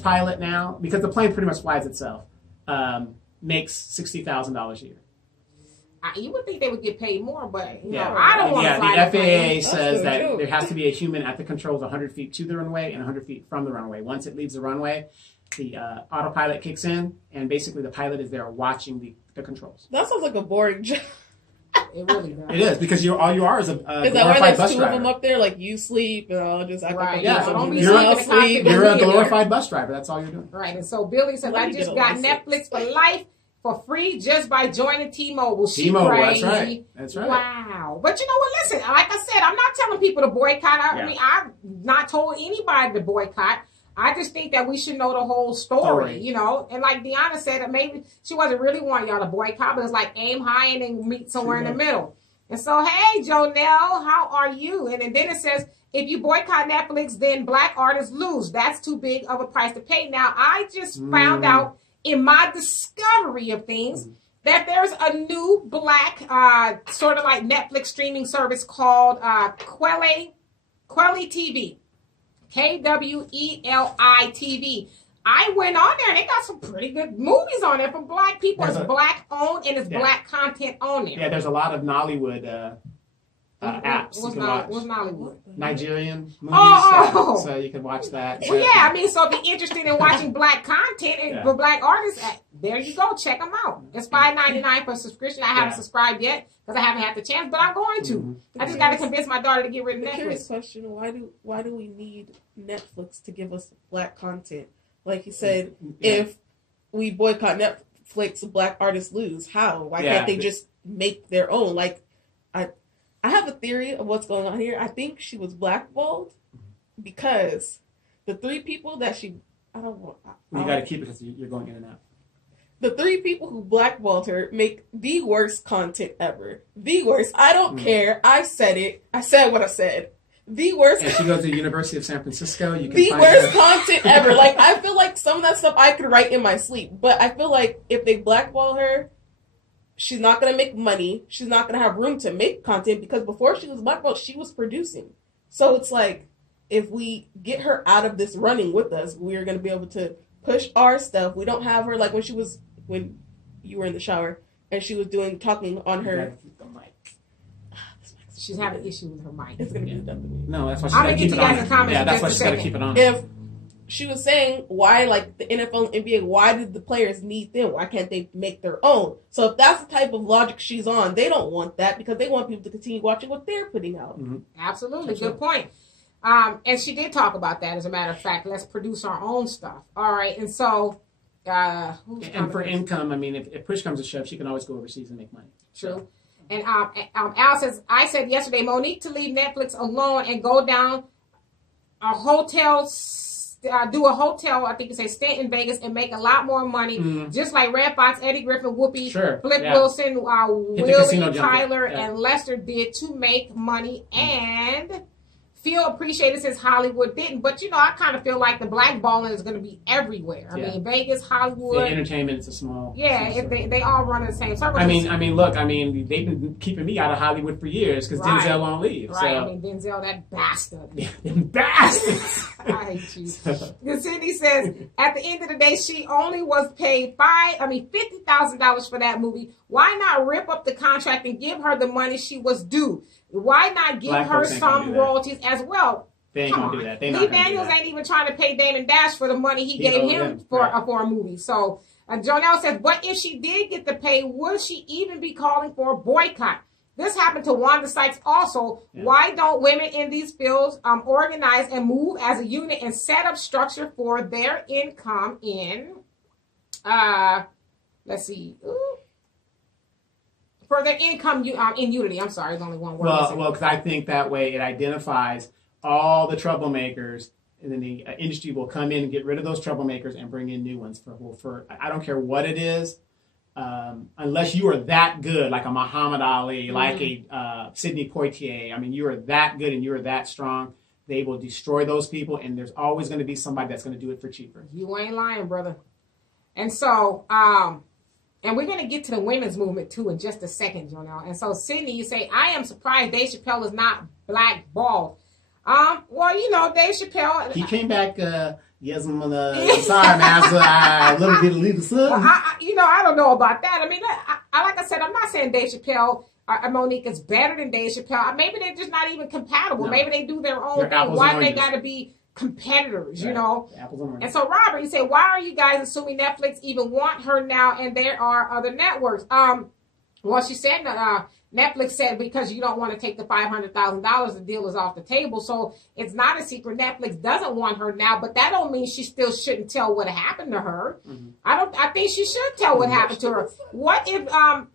pilot now, because the plane pretty much flies itself, makes $60,000 a year. You would think they would get paid more, but I don't want to fly the FAA says that there has to be a human at the controls 100 feet to the runway and 100 feet from the runway. Once it leaves the runway, the autopilot kicks in, and basically the pilot is there watching the controls. That sounds like a boring job. It really does. It is, because all you are is a glorified bus driver. Is that why there's two of them up there? Like, you sleep, and I'll just act like you're a glorified bus driver. That's all you're doing. Right, and so Billy says, I just got Netflix for life. For free just by joining T-Mobile. T-Mobile, that's right. That's right. Wow. But you know what? Listen, like I said, I'm not telling people to boycott. I mean, I've not told anybody to boycott. I just think that we should know the whole story, And like Deanna said, that maybe she wasn't really wanting y'all to boycott, but it's like aim high and then meet somewhere in the middle. And so, hey, Jonelle, how are you? And then it says, if you boycott Netflix, then Black artists lose. That's too big of a price to pay. Now, I just found out in my discovery of things, that there's a new Black, sort of like Netflix streaming service called Kweli TV. Kweli TV. I went on there and they got some pretty good movies on there for Black people. It's Black owned and it's Black content on there. Yeah, there's a lot of Nollywood apps you can watch. What's Nollywood? Nigerian movies. So you can watch that. Well, yeah, I mean, so if you're interested in watching Black content for Black artists, there you go. Check them out. It's $5.99 for a subscription. I haven't subscribed yet because I haven't had the chance, but I'm going to. I just got to convince my daughter to get rid of Netflix. Curious question: Why do we need Netflix to give us Black content? Like you said, if we boycott Netflix, Black artists lose. How? Why can't they just make their own? Like, I have a theory of what's going on here. I think she was blackballed because the three people that you got to keep it because you're going in and out. The three people who blackballed her make the worst content ever. The worst. I don't care. I said it. I said what I said. The worst. And she goes to the University of San Francisco. You can the worst content ever. Like, I feel like some of that stuff I could write in my sleep. But I feel like if they blackball her, she's not going to make money. She's not going to have room to make content because before she was blackballed, she was producing. So it's like, if we get her out of this running with us, we're going to be able to push our stuff. We don't have her like when you were in the shower and she was talking on her. She's having an issue with her mic. It's going to be done to me. No, that's why she's got to keep it on. Yeah, that's why she's got to keep it on. she was saying why, like the NFL and NBA, why did the players need them? Why can't they make their own? So if that's the type of logic she's on, they don't want that because they want people to continue watching what they're putting out. Mm-hmm. Absolutely. Good point. And she did talk about that, as a matter of fact. Let's produce our own stuff. All right. And so... and for income, I mean, if push comes to shove, she can always go overseas and make money. True. And Al says, I said yesterday, Monique to leave Netflix alone and go down a hotel... do a hotel, I think you say, stint in Vegas and make a lot more money, just like Red Fox, Eddie Griffin, Whoopi, Flip Wilson, Willie Tyler, and Lester did to make money and feel appreciated since Hollywood didn't. But, you know, I kind of feel like the blackballing is going to be everywhere. I mean, Vegas, Hollywood. The entertainment is a small... they all run in the same circle. I mean, look, they've been keeping me out of Hollywood for years because Denzel won't leave. Right, so. I mean, Denzel, that bastard. Bastards! I hate you. Cindy says, at the end of the day, she only was paid $50,000 for that movie. Why not rip up the contract and give her the money she was due? Why not give her some royalties as well? They ain't gonna do that. Lee Daniels ain't even trying to pay Damon Dash for the money he gave him for a movie. So Jonelle says, but if she did get the pay, would she even be calling for a boycott? This happened to Wanda Sykes also. Yeah. Why don't women in these fields organize and move as a unit and set up structure for their income in, let's see, for their income in unity. I'm sorry, there's only one word. Well, because I think that way it identifies all the troublemakers, and then the industry will come in and get rid of those troublemakers and bring in new ones. For I don't care what it is, unless you are that good, like a Muhammad Ali, like a Sidney Poitier. I mean, you are that good and you are that strong. They will destroy those people, and there's always going to be somebody that's going to do it for cheaper. You ain't lying, brother. And so, and we're going to get to the women's movement, too, in just a second, Jonelle. And so, Sydney, you say, I am surprised Dave Chappelle is not blackballed. Well, you know, Dave Chappelle... He came back, yes, I'm sorry, man, a little bit of leader son. Well, I don't know about that. I mean, like I said, I'm not saying Dave Chappelle Monique is better than Dave Chappelle. Maybe they're just not even compatible. No. Maybe they do their own thing. Why do they got to be competitors, you know? And so, Robert, you say, why are you guys assuming Netflix even want her now and there are other networks? Well, she said Netflix said because you don't want to take the $500,000, the deal is off the table. So it's not a secret. Netflix doesn't want her now, but that don't mean she still shouldn't tell what happened to her. Mm-hmm. I think she should tell what happened to her. What if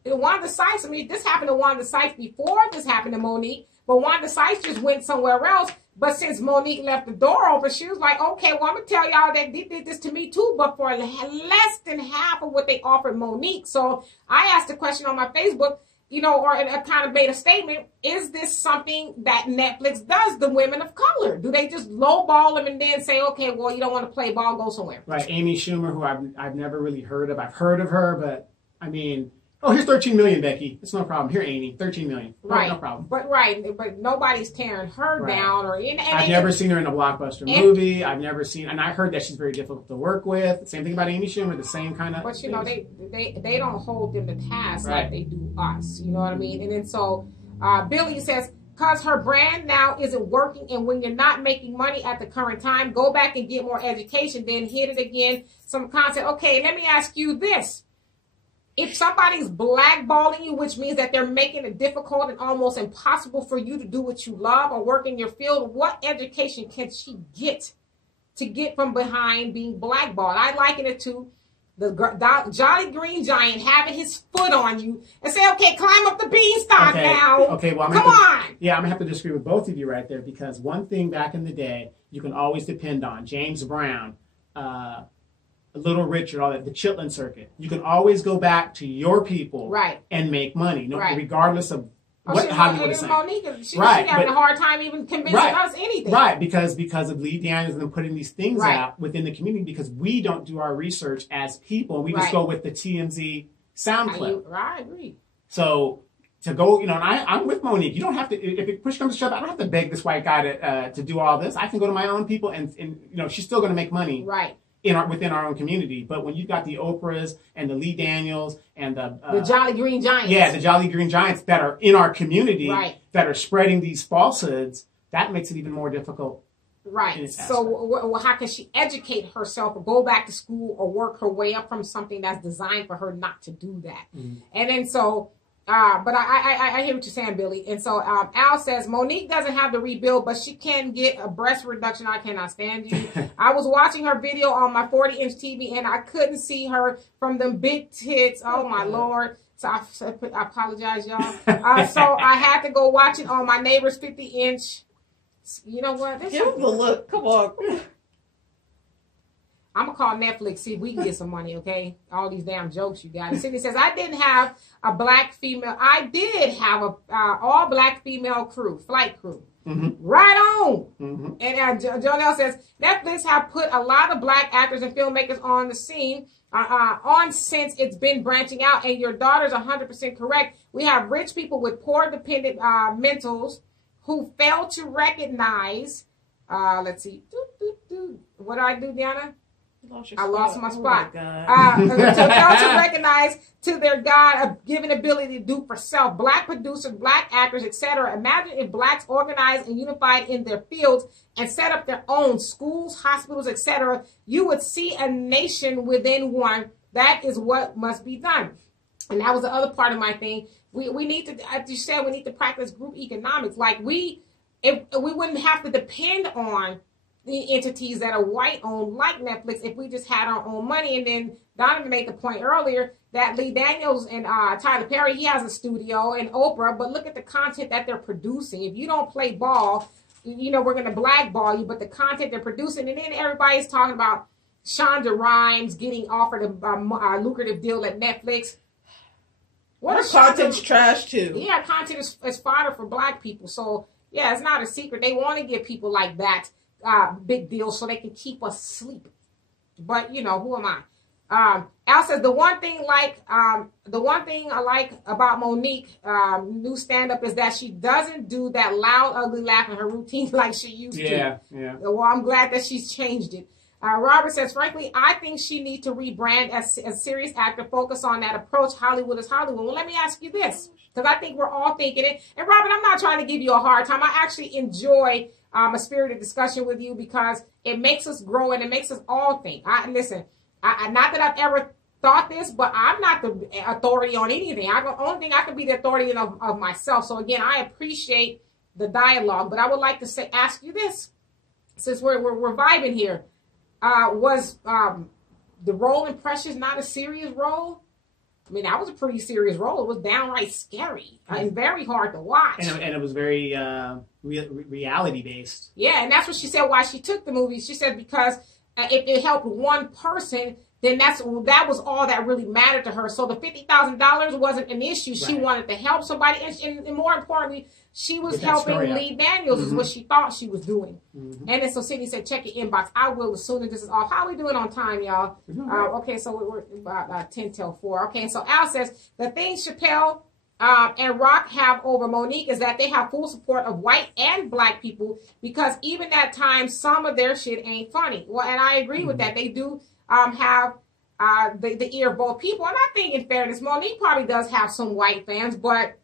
Wanda Sykes? I mean, this happened to Wanda Sykes before this happened to Monique, but Wanda Sykes just went somewhere else. But since Monique left the door open, she was like, okay, well, I'm going to tell y'all that they did this to me too, but for less than half of what they offered Monique. So I asked a question on my Facebook, you know, or I kind of made a statement. Is this something that Netflix does, the women of color? Do they just lowball them and then say, okay, well, you don't want to play ball, go somewhere? Right. Amy Schumer, who I've never really heard of. I've heard of her, but I mean... Oh, here's $13 million, Becky. It's no problem. Here, Amy, $13 million. Right, no problem. But nobody's tearing her down or. I've never seen her in a blockbuster movie. I've never seen, and I heard that she's very difficult to work with. Same thing about Amy Schumer. The same kind of. But you know, they don't hold them to task like they do us. You know what I mean? And then so, Billy says, because her brand now isn't working, and when you're not making money at the current time, go back and get more education. Then hit it again. Some content. Okay, let me ask you this. If somebody's blackballing you, which means that they're making it difficult and almost impossible for you to do what you love or work in your field, what education can she get to get from behind being blackballed? I liken it to the Jolly Green Giant having his foot on you and say, okay, climb up the beanstalk now. Okay, well, come on. Yeah, I'm going to have to disagree with both of you right there, because one thing back in the day you can always depend on, James Brown, Little Richard, all that, the Chitlin Circuit. You can always go back to your people and make money, regardless of what Hollywood is saying. Monique, she's having a hard time even convincing us anything. Right, because of Lee Daniels and them putting these things out within the community, because we don't do our research as people. We just go with the TMZ sound clip. I agree. So to go, you know, and I'm with Monique. You don't have to, if push comes to shove, I don't have to beg this white guy to do all this. I can go to my own people and you know, she's still going to make money. Right. Within our own community. But when you've got the Oprahs and the Lee Daniels and the Jolly Green Giants. Yeah, the Jolly Green Giants that are in our community that are spreading these falsehoods, that makes it even more difficult Right. So how can she educate herself or go back to school or work her way up from something that's designed for her not to do that? Mm-hmm. And then so, but I hear what you're saying, Billy. And so Al says, Monique doesn't have to rebuild, but she can get a breast reduction. I cannot stand you. I was watching her video on my 40-inch TV and I couldn't see her from them big tits. Oh, my Lord. So I apologize, y'all. So I had to go watch it on my neighbor's 50-inch. You know what? Give him the look. Come on. I'm going to call Netflix, see if we can get some money, okay? All these damn jokes you got. And Cindy says, I didn't have a black female. I did have a all black female crew, flight crew. Mm-hmm. Right on. Mm-hmm. And Jonelle says, Netflix have put a lot of black actors and filmmakers on the scene on since it's been branching out. And your daughter's 100% correct. We have rich people with poor dependent mentals who fail to recognize, let's see, what do I do, Deanna? I lost my spot. Oh my God. So fail to recognize to their God a given ability to do for self. Black producers, black actors, etc. Imagine if blacks organized and unified in their fields and set up their own schools, hospitals, etc. You would see a nation within one. That is what must be done. And that was the other part of my thing. We need to, as you said, we need to practice group economics. Like we wouldn't have to depend on the entities that are white owned like Netflix if we just had our own money. And then Donovan made the point earlier that Lee Daniels and Tyler Perry, he has a studio, and Oprah, but look at the content that they're producing. If you don't play ball, you know, we're going to blackball you, but the content they're producing, and then everybody's talking about Shonda Rhimes getting offered a lucrative deal at Netflix. What content's trash too. Yeah, content is fodder for black people. So yeah, it's not a secret. They want to give people like that big deals so they can keep us asleep. But you know, who am I? Al says the one thing I like about Monique new stand-up is that she doesn't do that loud, ugly laugh in her routine like she used to. Yeah. Well, I'm glad that she's changed it. Robert says, frankly, I think she needs to rebrand as a serious actor, focus on that approach. Hollywood is Hollywood. Well, let me ask you this, because I think we're all thinking it. And Robert, I'm not trying to give you a hard time. I actually enjoy a spirited discussion with you because it makes us grow and it makes us all think. Listen, not that I've ever thought this, but I'm not the authority on anything. The only thing I can be the authority of myself. So again, I appreciate the dialogue, but I would like to ask you this, since we're vibing here. Was the role in Precious not a serious role? I mean, that was a pretty serious role. It was downright scary and very hard to watch. And it was very reality-based. Yeah, and that's what she said why she took the movie. She said because if it helped one person, then that was all that really mattered to her. So the $50,000 wasn't an issue. Right. She wanted to help somebody. And more importantly, she was helping Lee Daniels is what she thought she was doing. Mm-hmm. And then so Sydney said, check your inbox. I will as soon as this is off. How are we doing on time, y'all? Mm-hmm. Okay, so we're about 10 till 4. Okay, so Al says, the thing Chappelle and Rock have over Monique is that they have full support of white and black people because even at times, some of their shit ain't funny. Well, and I agree with that. They do have the ear of both people. And I think in fairness, Monique probably does have some white fans, but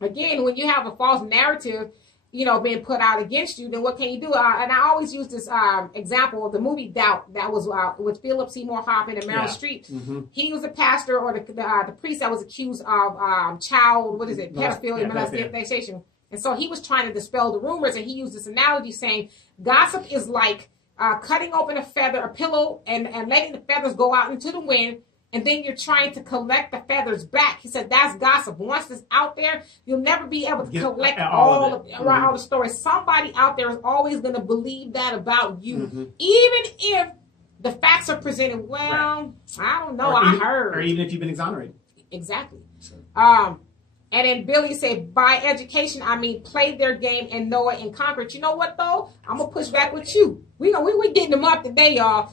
again, when you have a false narrative, you know, being put out against you, then what can you do? And I always use this example of the movie Doubt that was with Philip Seymour Hoffman and Meryl Streep. Mm-hmm. He was a pastor or the priest that was accused of child, pedophilia, molestation. And so he was trying to dispel the rumors, and he used this analogy saying, gossip is like cutting open a pillow, and letting the feathers go out into the wind, and then you're trying to collect the feathers back. He said that's gossip. Once it's out there, you'll never be able to collect all the stories. Somebody out there is always going to believe that about you, even if the facts are presented. Well, I don't know. I heard. Or even if you've been exonerated. Exactly. And then Billy said, by education, I mean play their game and know it and conquer it. You know what, though? I'm going to push back with you. We getting them up today, y'all.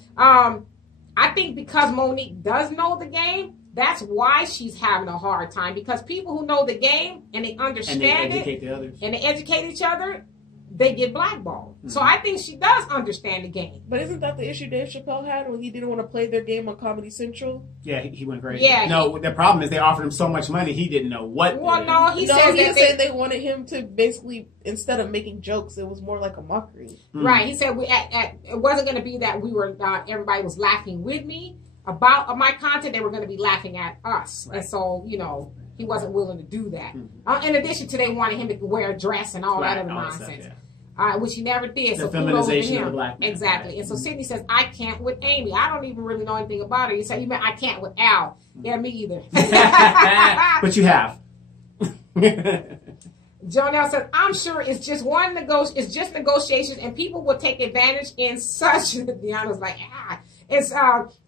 I think because Monique does know the game, that's why she's having a hard time. Because people who know the game and they understand and they educate the others. And they educate each other, they get blackballed. So I think she does understand the game. But isn't that the issue Dave Chappelle had when he didn't want to play their game on Comedy Central? Yeah, he went crazy. Yeah, no, the problem is they offered him so much money he didn't know what. Well, no, he said they wanted him to basically, instead of making jokes, it was more like a mockery. Right. He said it wasn't going to be that we were everybody was laughing with me about my content. They were going to be laughing at us, and so he wasn't willing to do that. In addition to they wanted him to wear a dress and all that other nonsense. Which he never did. The feminization of the black man. Exactly. And so Sydney says, I can't with Amy. I don't even really know anything about her. He said, you meant I can't with Al. Yeah, me either. But you have. Jonelle says, I'm sure it's just negotiations and people will take advantage in such, Deanna's like, it's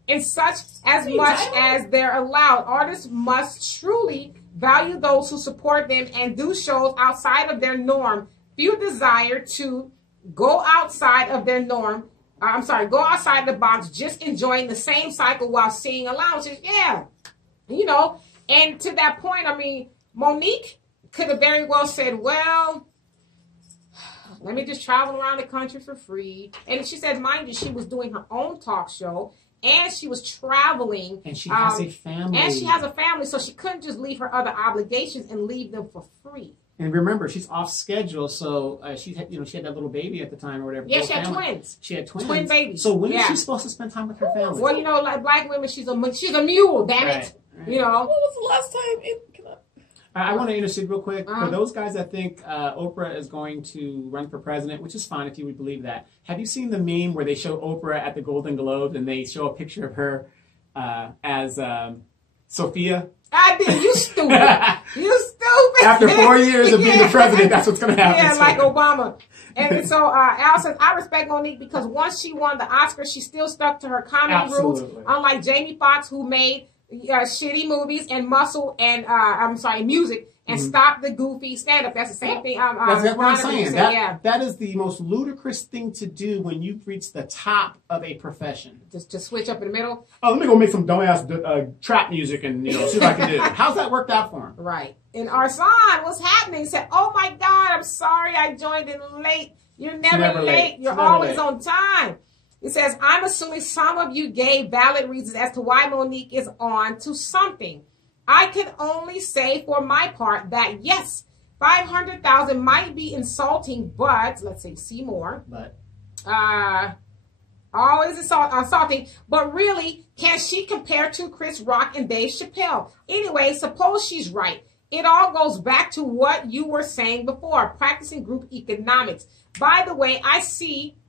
in such as much as they're allowed. Artists must truly value those who support them and do shows outside of their norm. Few desire to go outside of their norm. Go outside the box, just enjoying the same cycle while seeing allowances. Yeah. And to that point, I mean, Monique could have very well said, well, let me just travel around the country for free. And she said, mind you, she was doing her own talk show and she was traveling. And she has a family. So she couldn't just leave her other obligations and leave them for free. And remember, she's off schedule, so she had that little baby at the time or whatever. Yeah, she had twins. She had twins. Twin babies. So when is she supposed to spend time with her family? Well, like black women, she's a mule, damn it. Right. When was the last time? I want to intercede real quick. For those guys that think Oprah is going to run for president, which is fine if you would believe that. Have you seen the meme where they show Oprah at the Golden Globes and they show a picture of her as Sophia? I did. You stupid. You stupid. After 4 years of being the president, that's what's going to happen. Yeah, like Obama. And so Al says, I respect Monique because once she won the Oscar, she still stuck to her comedy roots. Unlike Jamie Foxx, who made shitty movies and muscle and music and stop the goofy stand-up. That's the same thing. That's what I'm saying. That is the most ludicrous thing to do when you've reached the top of a profession. Just to switch up in the middle. Oh, let me go make some dumbass trap music and see what I can do. How's that worked out for him? Right. And Arsan, what's happening? He said, "Oh my God, I'm sorry I joined in late. You're never late. You're always on time." It says, "I'm assuming some of you gave valid reasons as to why Monique is on to something. I can only say for my part that yes, 500,000 might be insulting, but let's see more. But always insulting, but really, can she compare to Chris Rock and Dave Chappelle? Anyway, suppose she's right. It all goes back to what you were saying before, practicing group economics. By the way,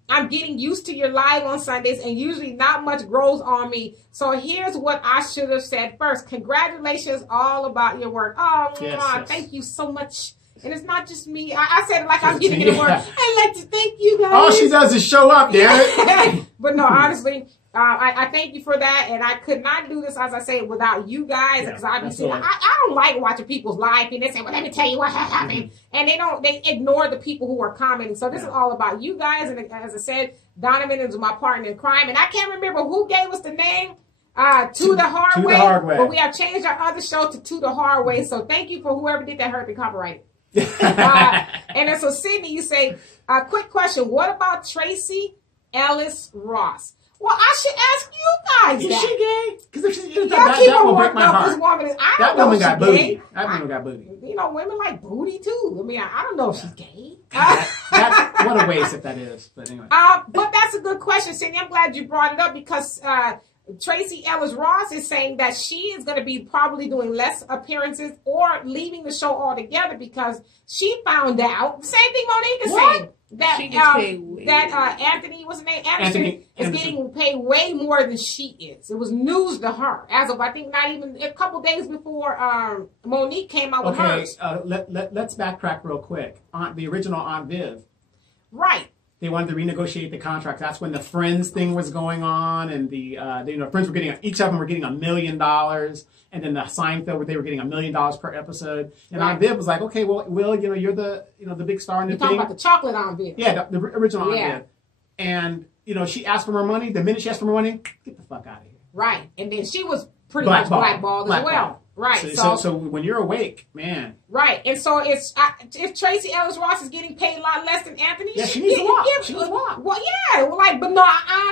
I'm getting used to your live on Sundays and usually not much grows on me. So here's what I should have said first. Congratulations all about your work." Oh, yes. Thank you so much. And it's not just me. I said it like I'm getting the work. I'd like to thank you guys. All she does is show up, damn it. But no, honestly, I thank you for that. And I could not do this, as I say, without you guys. Because obviously, I don't like watching people's life. And they say, well, let me tell you what happened. And they ignore the people who are commenting. So this is all about you guys. And as I said, Donovan is my partner in crime. And I can't remember who gave us the name. To the Hard Way. But we have changed our other show to The Hard Way. So thank you for whoever did that, heard the copyright. And then so Sydney, you say, quick question. What about Tracy Ellis Ross? Well, I should ask you guys Is she gay? Because if she's that will break my heart. That woman got booty. That woman got booty. Women like booty too. I mean, I don't know if she's gay. What a waste if that is. But anyway. But that's a good question, Sydney. I'm glad you brought it up because Tracy Ellis Ross is saying that she is going to be probably doing less appearances or leaving the show altogether because she found out, same thing Monique is saying, that Anthony, what's his name? Anthony is getting paid way more than she is. It was news to her as of, I think, not even a couple days before Monique came out with hers. Let's backtrack real quick. The original Aunt Viv. Right. They wanted to renegotiate the contract. That's when the Friends thing was going on, and the Friends were getting, each of them were getting $1 million, and then the Seinfeld, they were getting $1 million per episode. And Aunt Viv was like, "Okay, well, Will, you're the big star in the thing." You're talking about the chocolate Aunt Viv. Yeah, the original Aunt Viv. And she asked for more money. The minute she asked for more money, get the fuck out of here. Right, and then she was pretty much blackballed as well. Right. So when you're awake, man. Right. And so if Tracy Ellis Ross is getting paid a lot less than Anthony, she needs a lot. She needs a lot. Well, yeah. Well, like, but no,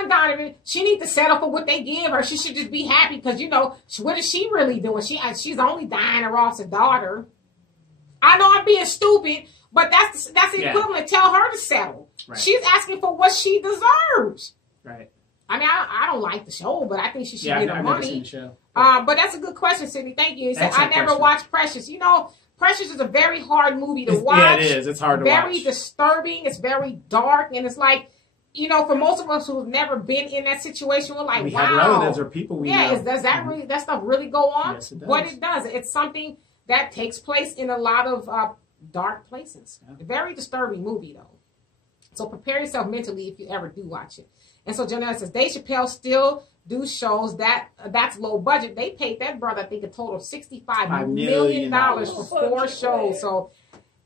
Donovan, she needs to settle for what they give her. She should just be happy because, what is she really doing? She's only Diana Ross's daughter. I know I'm being stupid, but that's the equivalent. Tell her to settle. Right. She's asking for what she deserves. Right. I mean, I don't like the show, but I think she should get her money. Seen the show. But that's a good question, Sydney. Thank you. He said, I never watched Precious. Precious is a very hard movie to watch. Yeah, it is. It's hard to watch. Very disturbing. It's very dark. And it's like, for most of us who've never been in that situation, we're like, we wow. have relatives or people we know. Does that stuff really go on? Yes, it does. But it does. It's something that takes place in a lot of dark places. Yeah. A very disturbing movie, though. So prepare yourself mentally if you ever do watch it. And so Janelle says, Dave Chappelle still do shows that's low budget. They paid that brother, I think, a total of $65 million for 4 shows. So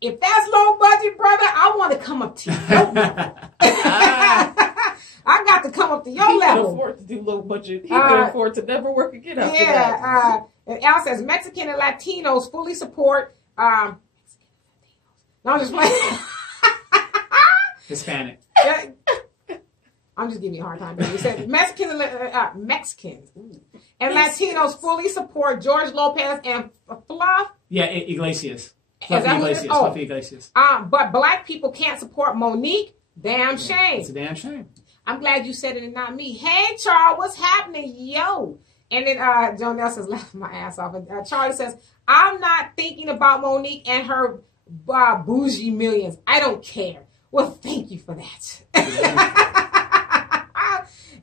if that's low budget, brother, I want to come up to you. I got to come up to your level. He can afford to do low budget. He can afford to never work again after that. And Al says, Mexican and Latinos fully support... no, I'm just playing. Hispanic. I'm just giving you a hard time. Baby. He said Mexicans and Latinos fully support George Lopez and Fluff. Yeah, Iglesias. Fluffy Iglesias. But black people can't support Monique. Damn shame. It's a damn shame. I'm glad you said it and not me. Hey, Charles, what's happening? Yo. And then Joe Nelson's laughing my ass off. And Charlie says, I'm not thinking about Monique and her bougie millions. I don't care. Well, thank you for that.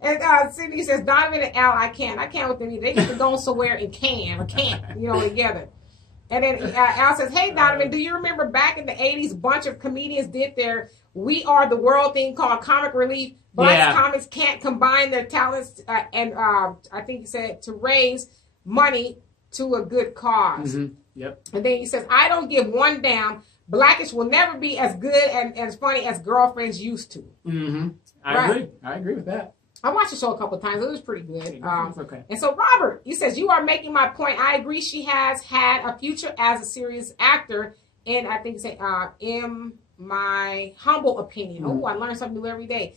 And Sydney says, Donovan and Al, I can't with them either. They get to go somewhere and can't, together. And then Al says, hey, Donovan, do you remember back in the 80s, a bunch of comedians did their We Are the World thing called Comic Relief? Black comics can't combine their talents and I think he said to raise money to a good cause. Mm-hmm. Yep. And then he says, I don't give one damn. Blackish will never be as good and as funny as Girlfriends used to. Mm-hmm. I agree with that. I watched the show a couple of times. It was pretty good. Okay. And so Robert, he says, you are making my point. I agree she has had a future as a serious actor. And I think in my humble opinion. Mm-hmm. Oh, I learn something new every day.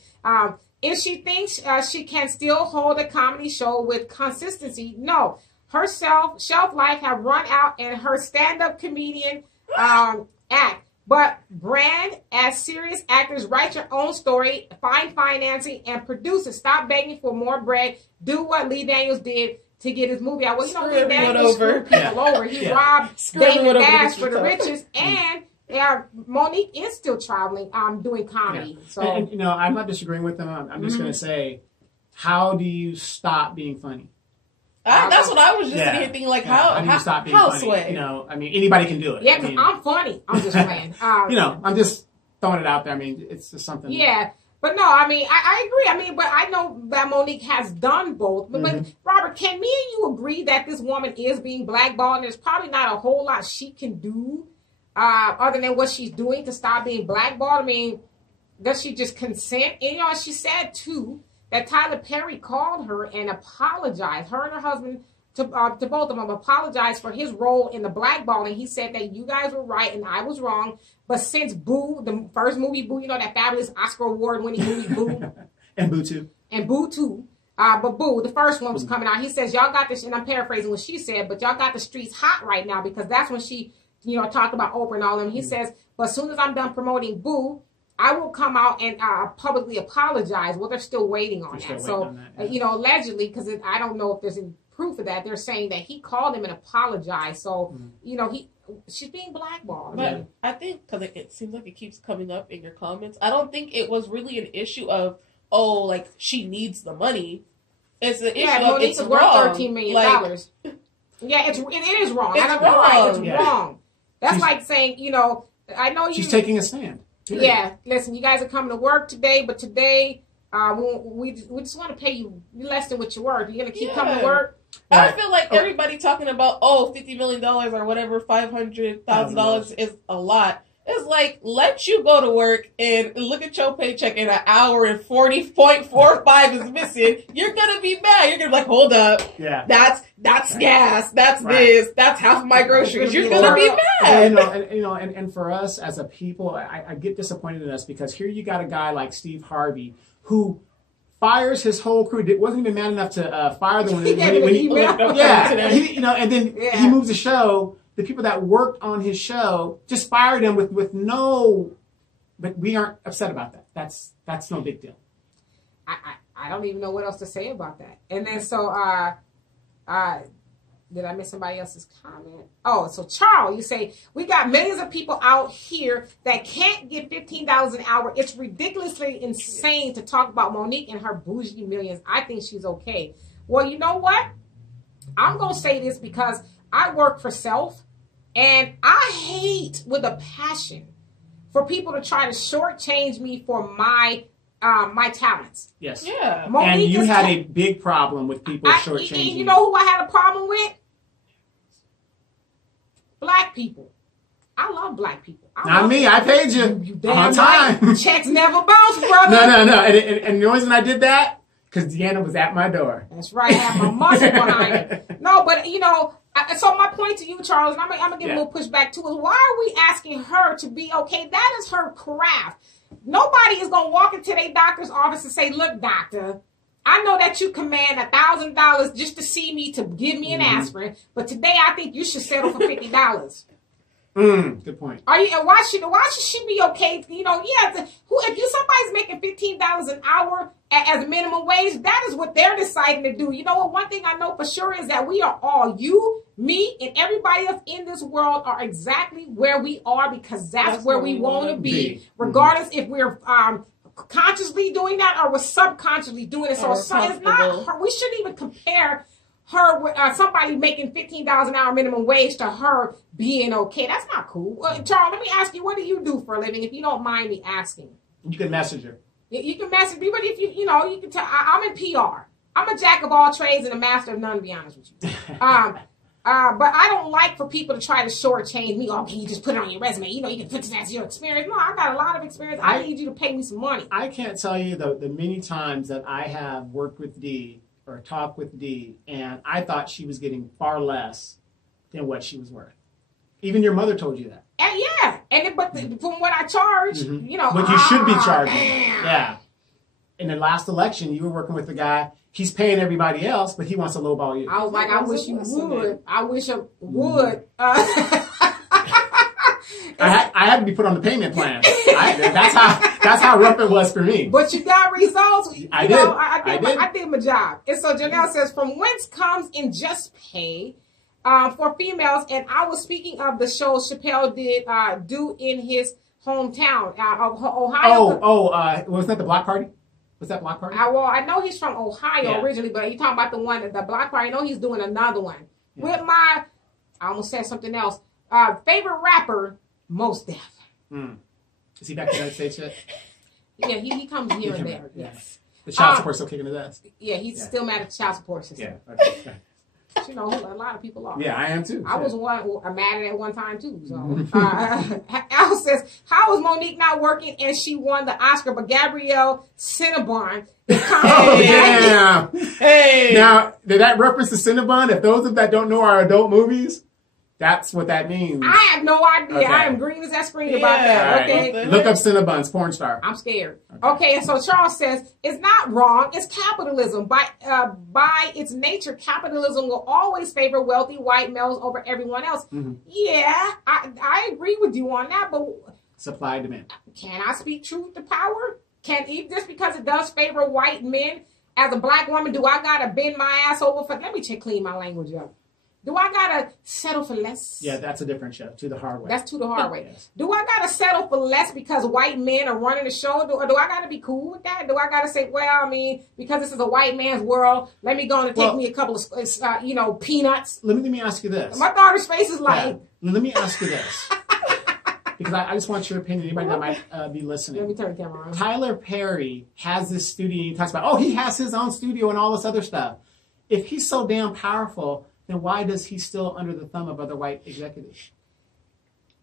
If she thinks she can still hold a comedy show with consistency, no. Her shelf life have run out and her stand-up comedian act. But brand as serious actors, write your own story, find financing, and produce it. Stop begging for more bread. Do what Lee Daniels did to get his movie out. Well, Lee Daniels screwed people over. He robbed David Dash for the riches. And Monique is still traveling, doing comedy. Yeah. So and I'm not disagreeing with them. I'm just going to say, how do you stop being funny? That's what I was just thinking. Like, how do you stop being funny? Sway? I mean, anybody can do it. Yeah, because I'm funny. I'm just playing. I'm just throwing it out there. I mean, it's just something. Yeah, but no, I mean, I agree. I mean, but I know that Monique has done both. But, but Robert, can me and you agree that this woman is being blackballed? And there's probably not a whole lot she can do other than what she's doing to stop being blackballed. I mean, does she just consent? And, she said, too, that Tyler Perry called her and apologized. Her and her husband, to both of them, apologized for his role in the blackballing. He said that you guys were right and I was wrong. But since Boo, the first movie Boo, that fabulous Oscar award-winning movie Boo. And Boo 2. And Boo 2. But Boo, the first one was coming out. He says, y'all got this, and I'm paraphrasing what she said, but y'all got the streets hot right now because that's when she, talked about Oprah and all them. He says, but as soon as I'm done promoting Boo, I will come out and publicly apologize. Well, they're still waiting on that. So, allegedly, because I don't know if there's any proof of that, they're saying that he called him and apologized. So, she's being blackballed. But I think, because it seems like it keeps coming up in your comments, I don't think it was really an issue of, she needs the money. It's an issue of it's worth $13 million. Yeah, it is wrong. It's wrong. Right. It's wrong. That's like saying, I know she's taking a stand. Period. Yeah, listen, you guys are coming to work today, but today we just want to pay you less than what you're worth. You're going to keep coming to work? I feel like everybody talking about, $50 million or whatever, $500,000 is a lot. It's like, let you go to work and look at your paycheck and an hour and 40.45 is missing. You're going to be mad. You're going to be like, hold up. Yeah. That's gas. That's this. That's half of my groceries. You're going to be mad. And for us as a people, I get disappointed in us because here you got a guy like Steve Harvey who fires his whole crew. Wasn't even man enough to fire them and then he moves the show. The people that worked on his show just fired him with no, but we aren't upset about that. That's no big deal. I don't even know what else to say about that. And then so did I miss somebody else's comment? Oh, so Charles, you say we got millions of people out here that can't get $15 an hour. It's ridiculously insane to talk about Monique and her bougie millions. I think she's okay. Well, you know what? I'm gonna say this because I work for self. And I hate with a passion for people to try to shortchange me for my talents. Yes. Yeah. Monique, and you had a big problem with people shortchanging. You know who I had a problem with? Black people. I love black people. Not me. I paid you damn on time. Right. Checks never bounce, brother. No. And the reason I did that, because Deanna was at my door. That's right. I have my muscle behind it. No, but so my point to you, Charles, and I'm gonna give a little pushback too, is why are we asking her to be okay? That is her craft. Nobody is gonna walk into their doctor's office and say, "Look, doctor, I know that you command $1,000 just to see me to give me an aspirin, but today I think you should settle for $50." Good point. Why should she be okay? If somebody's making $15 an hour as a minimum wage, that is what they're deciding to do. You know what? One thing I know for sure is that we are all, you, me, and everybody else in this world are exactly where we are because that's where we want to be, regardless if we're consciously doing that or we're subconsciously doing it. So it's not. We shouldn't even compare her with somebody making $15 an hour minimum wage to her being okay. That's not cool. Charles, let me ask you, what do you do for a living, if you don't mind me asking? You can message her. You can message me, but if you can tell, I'm in PR. I'm a jack of all trades and a master of none, to be honest with you. But I don't like for people to try to shortchange me. Oh, can you just put it on your resume? You can put this as your experience. No, I got a lot of experience. I need you to pay me some money. I can't tell you the many times that I have worked with Dee or talked with Dee, and I thought she was getting far less than what she was worth. Even your mother told you that. But from what I charge, what you should be charging. Yeah. In the last election, you were working with the guy. He's paying everybody else, but he wants to lowball you. I was like, I wish you would. I wish I would. I had to be put on the payment plan. That's how rough it was for me. But you got results. I did. I did my job. And so Janelle says, from whence comes unjust pay for females? And I was speaking of the show Chappelle did do in his hometown of Ohio. Wasn't that the Block Party? Was that Block Party? I know he's from Ohio originally, but he's talking about the one, the Block Party. I know he's doing another one with I almost said something else. Favorite rapper, Mos Def. Is he back in the United States yet? Yeah, he comes here and there. Yes. The child support still kicking his ass? Yeah, he's still mad at the child support system. Yeah, okay. A lot of people are. Yeah, I am too. I was mad at it one time too. So, Al says, how is Monique not working and she won the Oscar, but Gabrielle Cinnabon is yeah. Hey. Now, did that reference to Cinnabon? If those that don't know our adult movies, that's what that means. I have no idea. Okay. I am green as that screen about that. Right. Okay. Look up Cinnabon's porn star. I'm scared. Okay, and so Charles says, it's not wrong. It's capitalism. By its nature, capitalism will always favor wealthy white males over everyone else. Yeah, I agree with you on that, but supply and demand. Can I speak truth to power? Just because it does favor white men, as a black woman, do I gotta bend my ass over for? Let me clean my language up. Do I gotta settle for less? Yeah, that's a different show. To the Hard Way. That's To the Hard Way. Yes. Do I gotta settle for less because white men are running the show? Or do I gotta be cool with that? Do I gotta say, well, I mean, because this is a white man's world, let me go and take me a couple of, peanuts? Let me ask you this. My daughter's face is like. Yeah. Let me ask you this. Because I just want your opinion. Anybody that might be listening. Let me turn the camera on. Tyler Perry has this studio. He talks about, he has his own studio and all this other stuff. If he's so damn powerful, then why does he still under the thumb of other white executives?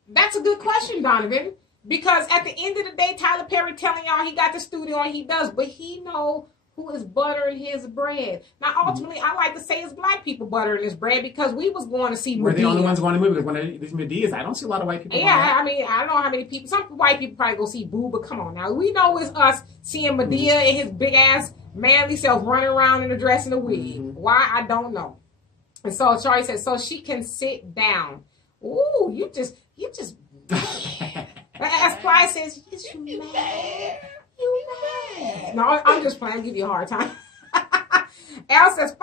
That's a good question, Donovan. Because at the end of the day, Tyler Perry telling y'all he got the studio and he does, but he know who is buttering his bread. Now, ultimately, I like to say it's black people buttering his bread because we was going to see Madea. We're the only ones going to movies. When these Madeas, I don't see a lot of white people. Yeah, I mean, I don't know how many people. Some white people probably go see Boo, but come on now. We know it's us seeing Madea and his big-ass manly self running around in a dress and a wig. Why? I don't know. And so Charlie said, so she can sit down. Ooh, you just... As Clyde says, you mad? You mad? No, I'm just playing. Give you a hard time. Al says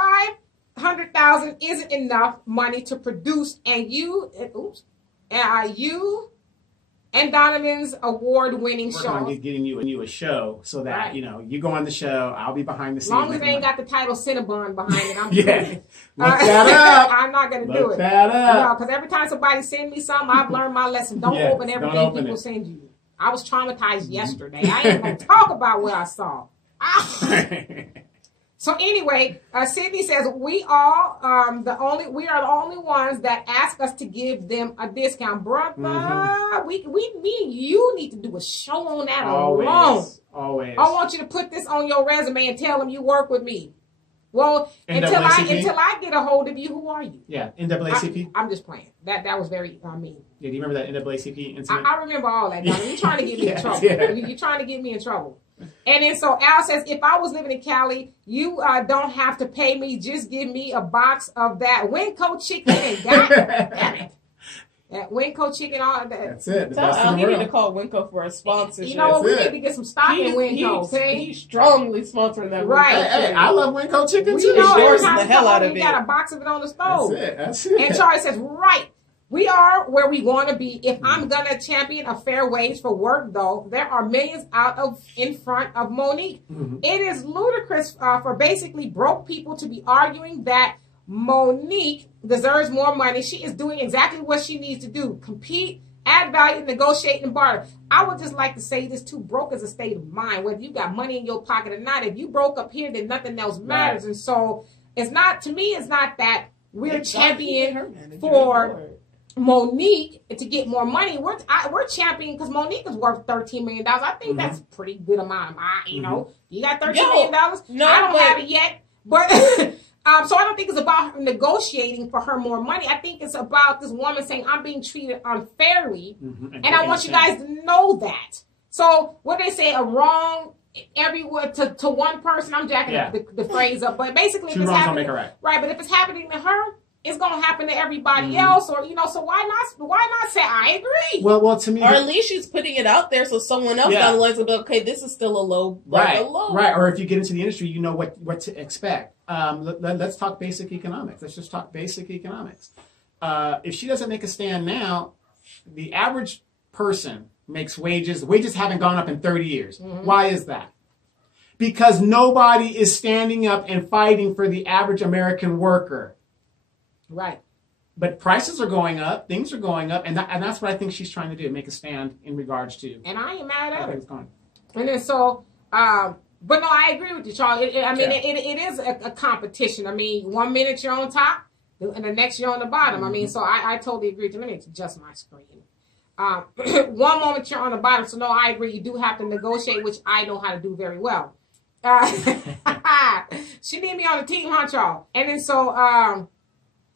500,000 isn't enough money to produce, and you and Donovan's award-winning show. I'm getting you a show so that you go on the show. I'll be behind the scenes. As long as they ain't got the title Cinnabon behind it, I'm good. Look that up. I'm not gonna do it. Look that up. No, because every time somebody sends me something, I've learned my lesson. Don't open everything people send you. I was traumatized yesterday. I ain't gonna talk about what I saw. So anyway, Sydney says we are the only ones that ask us to give them a discount, brother. Me and you need to do a show on that alone. Always. I want you to put this on your resume and tell them you work with me. Well, until I get a hold of you, who are you? Yeah, NAACP. I'm just playing. That was very mean. Yeah, do you remember that NAACP incident? I remember all that. You're trying to get me in trouble. You're trying to get me in trouble. And then so Al says, if I was living in Cali, you don't have to pay me. Just give me a box of that Winco chicken and damn it. That Winco chicken, all that. That's it. Al, he need to call Winco for a sponsorship. You know what? We need to get some stock in Winco, okay? He's strongly sponsoring that. Right. Hey, I love Winco chicken too. We know every the time hell out of you it. got a box of it on the stove. That's it. And Charlie says, right. We are where we want to be. If I'm going to champion a fair wage for work, though, there are millions in front of Monique. It is ludicrous for basically broke people to be arguing that Monique deserves more money. She is doing exactly what she needs to do. Compete, add value, negotiate, and barter. I would just like to say this too. Broke is a state of mind. Whether you got money in your pocket or not, if you broke up here, then nothing else matters. Right. And so it's not that we're champion for Monique to get more money. We're championing because Monique is worth $13 million. I think that's a pretty good amount of money. You know, you got $13 million. No, I don't have it yet, but so I don't think it's about her negotiating for her more money. I think it's about this woman saying, "I'm being treated unfairly," and I want you guys to know that. So what they say, a wrong everywhere to one person. I'm jacking the phrase up, but basically, two if it's wrongs happening, don't make a right. Right, but if it's happening to her, it's going to happen to everybody else, or so why not say I agree? Well, to me, or at least she's putting it out there so someone else down the line will be okay. This is still a low, right? Or if you get into the industry, you know what to expect. Let's talk basic economics. Let's just talk basic economics. If she doesn't make a stand now, the average person makes wages. Wages haven't gone up in 30 years. Why is that? Because nobody is standing up and fighting for the average American worker. Right. But prices are going up, things are going up, and that's what I think she's trying to do, make a stand in regards to. And I ain't mad at it. Going. And then so, but no, I agree with you, Charlie. It is a competition. I mean, 1 minute you're on top, and the next you're on the bottom. I mean, so I totally agree. Let me adjust my screen. 1 moment you're on the bottom, so no, I agree. You do have to negotiate, which I know how to do very well. She need me on the team, huh, y'all? And then so,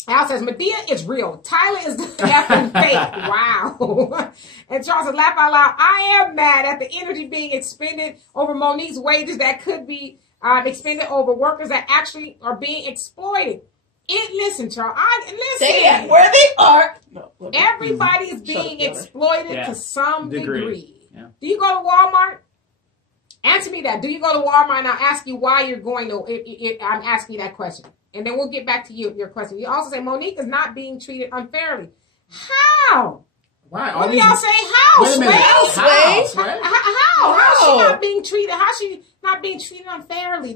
Al says, Madea is real. Tyler is effing fake. Wow. And Charles says, laugh out loud. I am mad at the energy being expended over Monique's wages that could be expended over workers that actually are being exploited. Listen, Charles. Listen. Say where they are. No, everybody is being exploited to some degree. Yeah. Do you go to Walmart? Answer me that. Do you go to Walmart? And I'll ask you why you're going to. I'm asking you that question. And then we'll get back to your question. You also say Monique is not being treated unfairly. How? Why? What do y'all say? How? Wait a minute. How is she not being treated? How's she not being treated unfairly?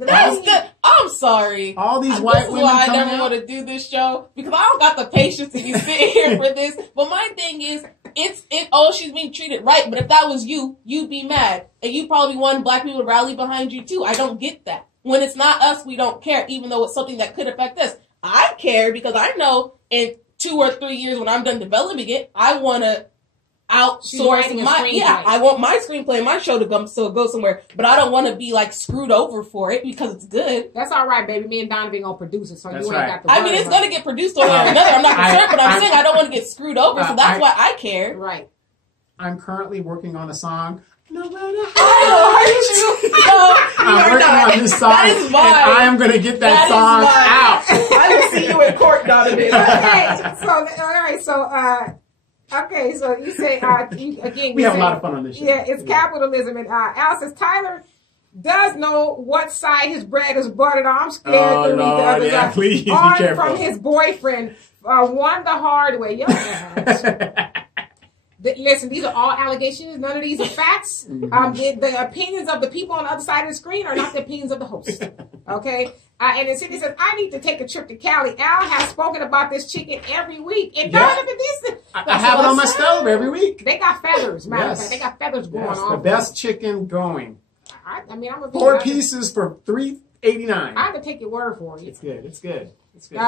I'm sorry. All these white women I never want to do this show because I don't got the patience to be sitting here for this. But my thing is, she's being treated right. But if that was you'd be mad, and you probably want black people to rally behind you too. I don't get that. When it's not us, we don't care, even though it's something that could affect us. I care because I know in 2 or 3 years when I'm done developing it, I want to outsource I want my screenplay, my show to go somewhere, but I don't want to be like screwed over for it because it's good. That's all right, baby. Me and Donovan gonna produce it, so that's you ain't got to. I mean, it's gonna get produced one way or another. I'm not concerned, but I'm saying I don't want to get screwed over, so that's why I care. Right. I'm currently working on a song. No matter how I'm working on this song, and I am going to get that song out. I will see you in court, Donovan. Okay, so you say again. We have a lot of fun on this show. Yeah, it's capitalism, and Al says Tyler does know what side his bread is buttered on. I'm scared to read the other side. Please be careful. From his boyfriend, won the hard way. Listen, these are all allegations. None of these are facts. The opinions of the people on the other side of the screen are not the opinions of the host. Okay? And then Sydney says, I need to take a trip to Cali. Al has spoken about this chicken every week. And Donovan, I have it on my stove every week. They got feathers, matter of fact. They got feathers going on. The best chicken going. I mean, I'm a 4 pieces for $3.89. I have to take your word for it. It's good. It's good. It's good.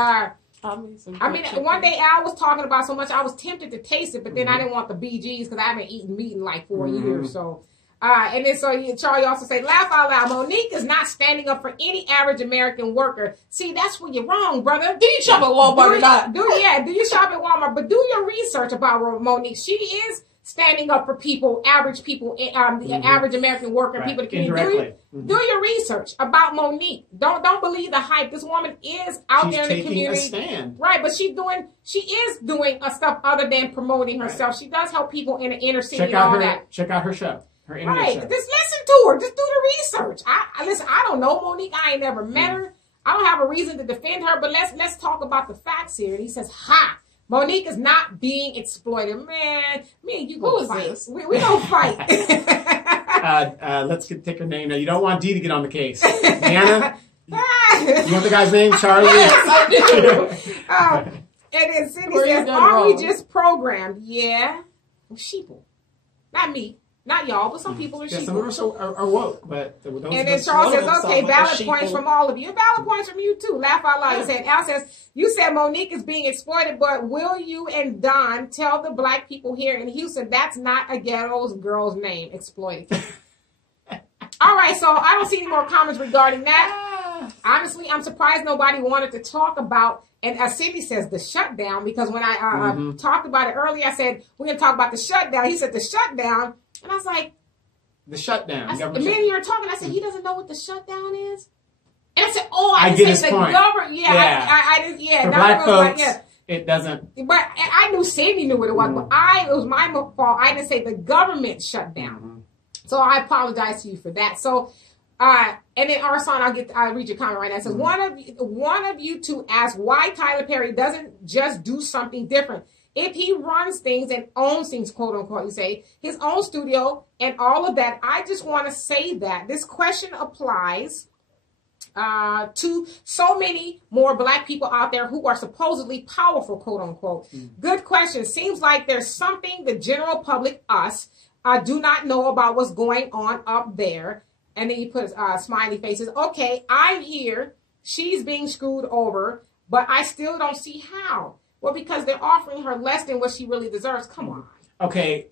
I mean, one day Al was talking about so much, I was tempted to taste it, but then I didn't want the BGs because I haven't eaten meat in like 4 years. So, and then Charlie also say, laugh out loud. Monique is not standing up for any average American worker. See, that's where you're wrong, brother. Do you shop at Walmart or not? Do you shop at Walmart? But do your research about Monique. She is standing up for people, average people, the average American worker, people in the community. Do your research about Monique. Don't believe the hype. This woman is out there in the community. She's taking a stand. Right, but she is doing stuff other than promoting herself. She does help people in the inner city and all that. Check out her show. Her internet show. Just listen to her. Just do the research. Listen, I don't know Monique. I ain't never met her. I don't have a reason to defend her, but let's talk about the facts here. And he says, Monique is not being exploited. Man, me and you go fight. We don't fight. Let's take her name now. You don't want Dee to get on the case. Deanna? You want the guy's name? Charlie? Yes, I do. And then Cindy says, are we just programmed? Yeah. Sheeple. Not me. Not y'all, but some people are sheeple. Some of us are woke, but those and then Charles says, okay, valid points from all of you. Valid points from you too. Laugh out loud. Al says, you said Monique is being exploited, but will you and Don tell the black people here in Houston that's not a ghetto girl's name? Exploited. All right, so I don't see any more comments regarding that. Honestly, I'm surprised nobody wanted to talk about, and as Cindy says, the shutdown, because when I talked about it earlier, I said, we're going to talk about the shutdown. He said the shutdown. And I was like, the shutdown. The minute you were talking, I said, he doesn't know what the shutdown is? And I said, I get his say the point. government. Yeah. For black folks, it doesn't. But I knew Sandy knew what it was, but it was my fault. I didn't say the government shut down. So I apologize to you for that. So, and then Arsan, I'll read your comment right now. It says, one of you two asked why Tyler Perry doesn't just do something different. If he runs things and owns things, quote unquote, you say, his own studio and all of that, I just want to say that this question applies to so many more black people out there who are supposedly powerful, quote unquote. Good question. Seems like there's something the general public, us, do not know about what's going on up there. And then he puts smiley faces. Okay, I'm here. She's being screwed over, but I still don't see how. Well, because they're offering her less than what she really deserves. Come on. Okay,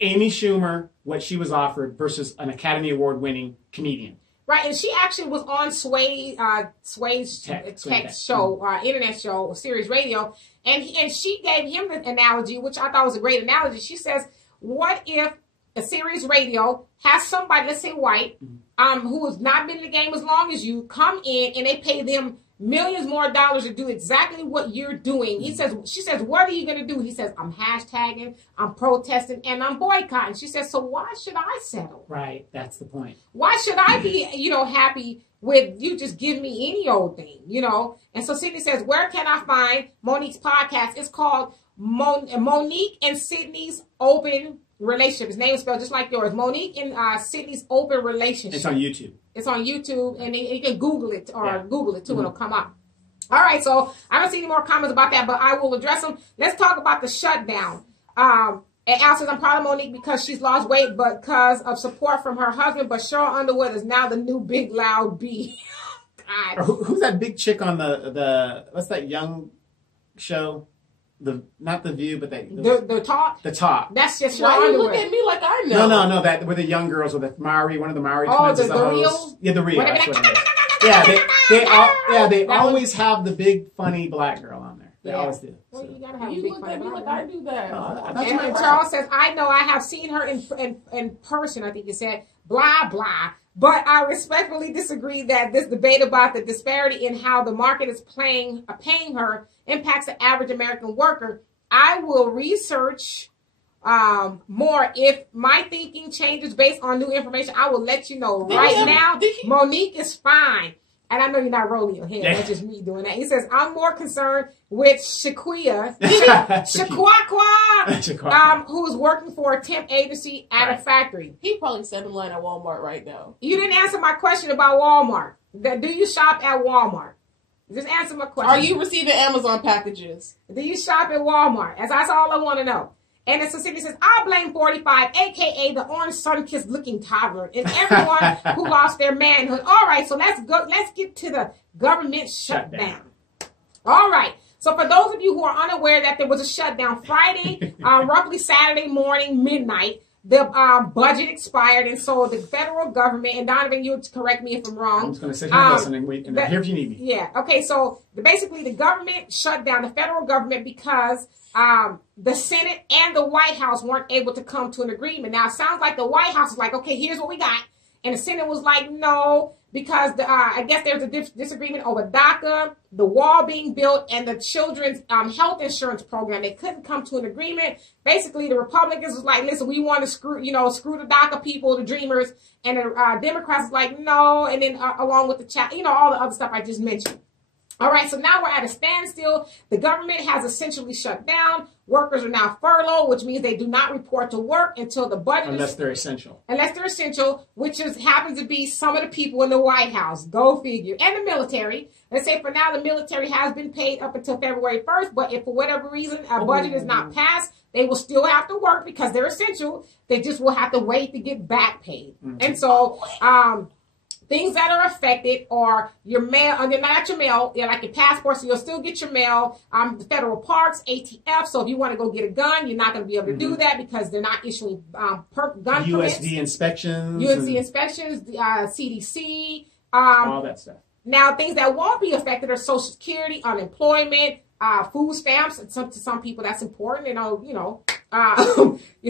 Amy Schumer, what she was offered versus an Academy Award winning comedian. Right, and she actually was on Sway's tech show, internet show, Sirius Radio, and she gave him the analogy, which I thought was a great analogy. She says, what if a Sirius Radio has somebody, let's say white, who has not been in the game as long as you, come in and they pay them millions more dollars to do exactly what you're doing. She says, what are you going to do? He says, I'm hashtagging, I'm protesting, and I'm boycotting. She says, so why should I settle? Right. That's the point. Why should I be, happy with you just give me any old thing, And so Sydney says, where can I find Monique's podcast? It's called Monique and Sydney's Open Relationship. His name is spelled just like yours. Monique and Sydney's Open Relationship. It's on YouTube. It's on YouTube, and you can Google it or Google it too. It'll come up. All right, so I don't see any more comments about that, but I will address them. Let's talk about the shutdown. And Al says, I'm proud of Monique because she's lost weight because of support from her husband, but Cheryl Underwood is now the new big loud B. God. Who's that big chick on the what's that young show? not the View, but the top. The top. That's just your Why you underwear. look at me like I know? No. That were the young girls with the Maori. One of the Maori twins is the host. Rio? Yeah, the Rio. Whatever That's what it is. They always have the big funny black girl on there. They always do. Well, you gotta have You a big look funny at me black like girl. I do that. And Charles says, I know I have seen her in person, I think you said, blah, blah. But I respectfully disagree that this debate about the disparity in how the market is paying her impacts the average American worker. I will research more. If my thinking changes based on new information, I will let you know. Right now, Monique is fine. And I know you're not rolling your head. That's just me doing that. He says, I'm more concerned with Shaquia, who is working for a temp agency at a factory. He probably sent in line at Walmart right now. You didn't answer my question about Walmart. Do you shop at Walmart? Just answer my question. Are you receiving Amazon packages? Do you shop at Walmart? That's all I want to know. And then Cindy says, I blame 45, a.k.a. the orange sun-kissed looking toddler, and everyone who lost their manhood. All right, so let's go. Let's get to the government shutdown. All right. So for those of you who are unaware that there was a shutdown Friday, roughly Saturday morning, midnight, the budget expired, and so the federal government, and Donovan, you correct me if I'm wrong. I'm just going to sit here and listen and wait, and here if you need me. Yeah. Okay. So basically, the government shut down the federal government because the Senate and the White House weren't able to come to an agreement. Now, it sounds like the White House was like, okay, here's what we got. And the Senate was like, no, because I guess there's a disagreement over DACA, the wall being built, and the children's health insurance program. They couldn't come to an agreement. Basically, the Republicans was like, listen, we want to screw the DACA people, the dreamers. And the Democrats was like, no. And then along with the all the other stuff I just mentioned. All right, so now we're at a standstill. The government has essentially shut down. Workers are now furloughed, which means they do not report to work until the budget. Unless they're essential. Unless they're essential, which happens to be some of the people in the White House. Go figure. And the military. Let's say for now the military has been paid up until February 1st, but if for whatever reason a budget is not passed, they will still have to work because they're essential. They just will have to wait to get back paid. Mm-hmm. And so, things that are affected are your mail, not your mail, like your passport, so you'll still get your mail, the federal parks, ATF, so if you want to go get a gun, you're not going to be able to do that because they're not issuing gun permits. USD inspections. CDC. All that stuff. Now, things that won't be affected are Social Security, unemployment, food stamps. To some people, that's important. Your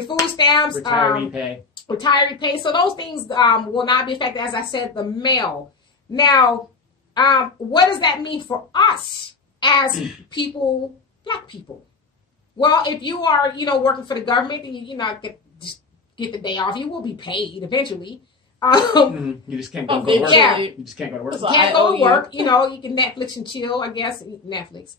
food stamps. Retiree pay. Retiree pay. So those things will not be affected. As I said, the mail. Now, what does that mean for us as people, black people? Well, if you are, working for the government, then you not get the day off. You will be paid eventually. You just can't go to work. Yeah. You just can't go to work. You can't go to work. You can Netflix and chill, I guess. Netflix.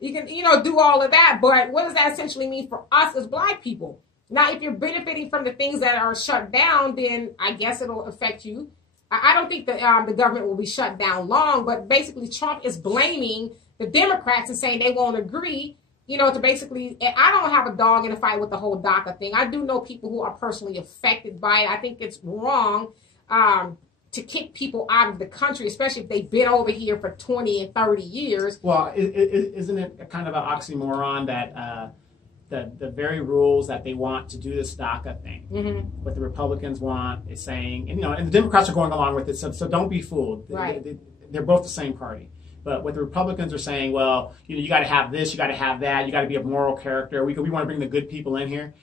You can, do all of that. But what does that essentially mean for us as black people? Now, if you're benefiting from the things that are shut down, then I guess it'll affect you. I don't think that the government will be shut down long, but basically Trump is blaming the Democrats and saying they won't agree, to basically, I don't have a dog in the fight with the whole DACA thing. I do know people who are personally affected by it. I think it's wrong to kick people out of the country, especially if they've been over here for 20 and 30 years. Well, isn't it kind of an oxymoron that the very rules that they want to do this DACA thing, what the Republicans want is saying, and the Democrats are going along with it, so don't be fooled. Right. They're both the same party. But what the Republicans are saying, well, you got to have this, you got to have that, you got to be of moral character. We want to bring the good people in here.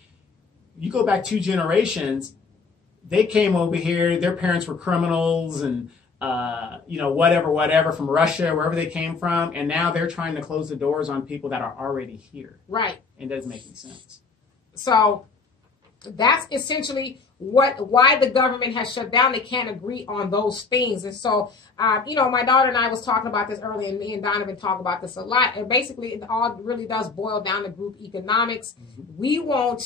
You go back 2 generations, they came over here, their parents were criminals and whatever from Russia, wherever they came from, and now they're trying to close the doors on people that are already here. Right. It doesn't make any sense. So that's essentially why the government has shut down. They can't agree on those things. And so, my daughter and I was talking about this earlier, and me and Donovan talk about this a lot. And basically, it all really does boil down to group economics. Mm-hmm. We won't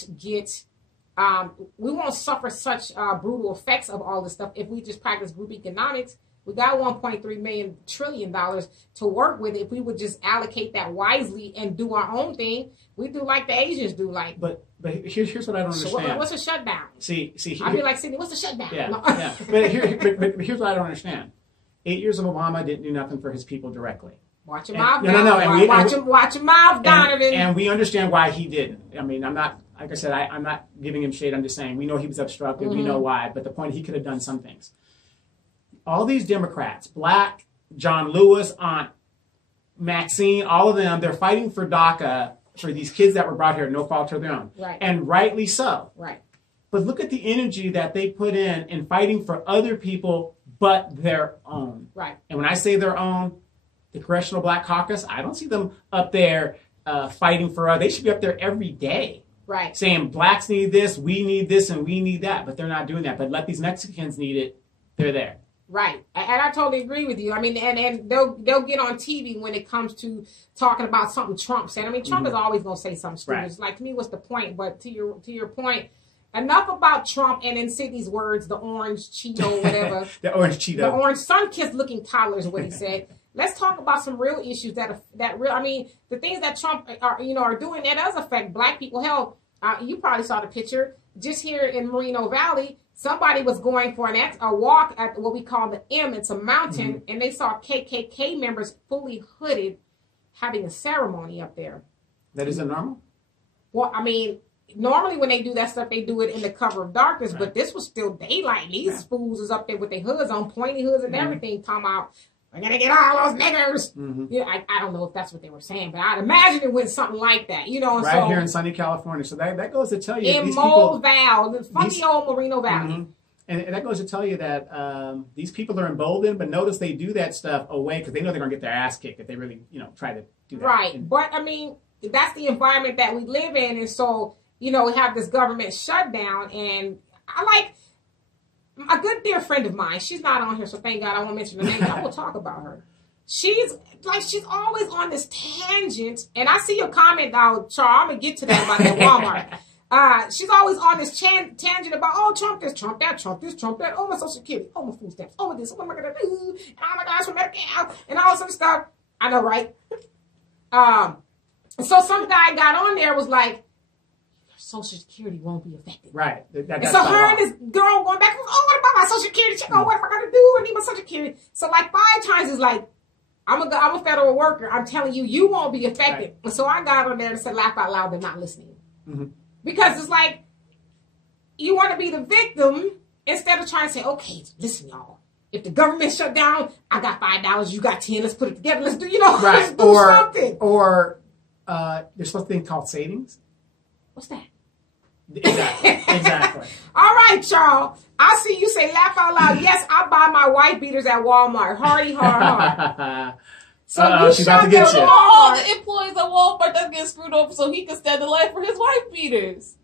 suffer such brutal effects of all this stuff if we just practice group economics. We got $1.3 trillion to work with. If we would just allocate that wisely and do our own thing, we do like the Asians do. But here's what I don't understand. What's a shutdown? See. I'd be like, Sydney, what's a shutdown? Yeah, yeah. But here's what I don't understand. 8 years of Obama didn't do nothing for his people directly. Watch your mouth, watch your mouth, Donovan. And we understand why he didn't. I mean, I'm not, like I said, I'm not giving him shade. I'm just saying we know he was obstructive. We know why. But the point, he could have done some things. All these Democrats, Black, John Lewis, Aunt Maxine, all of them, they're fighting for DACA for these kids that were brought here, no fault of their own. Right. And rightly so. Right. But look at the energy that they put in fighting for other people but their own. Right. And when I say their own, the Congressional Black Caucus, I don't see them up there fighting for they should be up there every day. Right. Saying blacks need this, we need this, and we need that. But they're not doing that. But let these Mexicans need it, they're there. Right. And I totally agree with you. I mean, and they'll get on TV when it comes to talking about something Trump said. I mean, Trump is always going to say something stupid. Right. It's like, to me, what's the point? But to your point, enough about Trump and then Sydney's words, the orange Cheeto, whatever. The orange Cheeto. The orange sun-kissed looking toddler is what he said. Let's talk about some real issues I mean, the things that Trump are doing that does affect black people. Hell, you probably saw the picture just here in Moreno Valley. Somebody was going for a walk at what we call the M. It's a mountain, and they saw KKK members fully hooded having a ceremony up there. That isn't normal? Well, I mean, normally when they do that stuff, they do it in the cover of darkness, but this was still daylight. These fools was up there with their hoods on, pointy hoods and everything, talking about, we're going to get all those niggers. Yeah, I don't know if that's what they were saying, but I'd imagine it went something like that. Right here in sunny California. So that goes to tell you. In Mole Valley, the funky old Moreno Valley. And that goes to tell you that these people are emboldened, but notice they do that stuff away because they know they're going to get their ass kicked if they really, try to do that. Right. But, I mean, that's the environment that we live in. And so, we have this government shutdown. And I like a good dear friend of mine. She's not on here, so thank God I won't mention her name. I will talk about her. She's always on this tangent. And I see your comment now, Charles. I'm going to get to that about that Walmart. She's always on this tangent about, Trump this, Trump that, Trump this, Trump that, my Social Security, my food stamps, this, what am I going to do? Oh my gosh, Medicare, and all this other stuff. I know, right? So some guy got on there was like, Social Security won't be affected. Right. And so her and this girl going back, what about my Social Security? She go, what am I going to do? I need my Social Security. So like 5 times it's like, I'm a federal worker. I'm telling you, you won't be affected. Right. So I got on there and said, laugh out loud, they're not listening. Because it's like, you want to be the victim instead of trying to say, okay, listen, y'all. If the government shut down, I got $5, you got 10, let's put it together. Let's do, right. Let's do something. Or there's something called savings. What's that? Exactly. All right, Charles. I see you say laugh out loud. Yes, I buy my white beaters at Walmart. Hardy, hard. So she's about to get you. All the employees at Walmart that's getting screwed over so he can stand in line for his white beaters.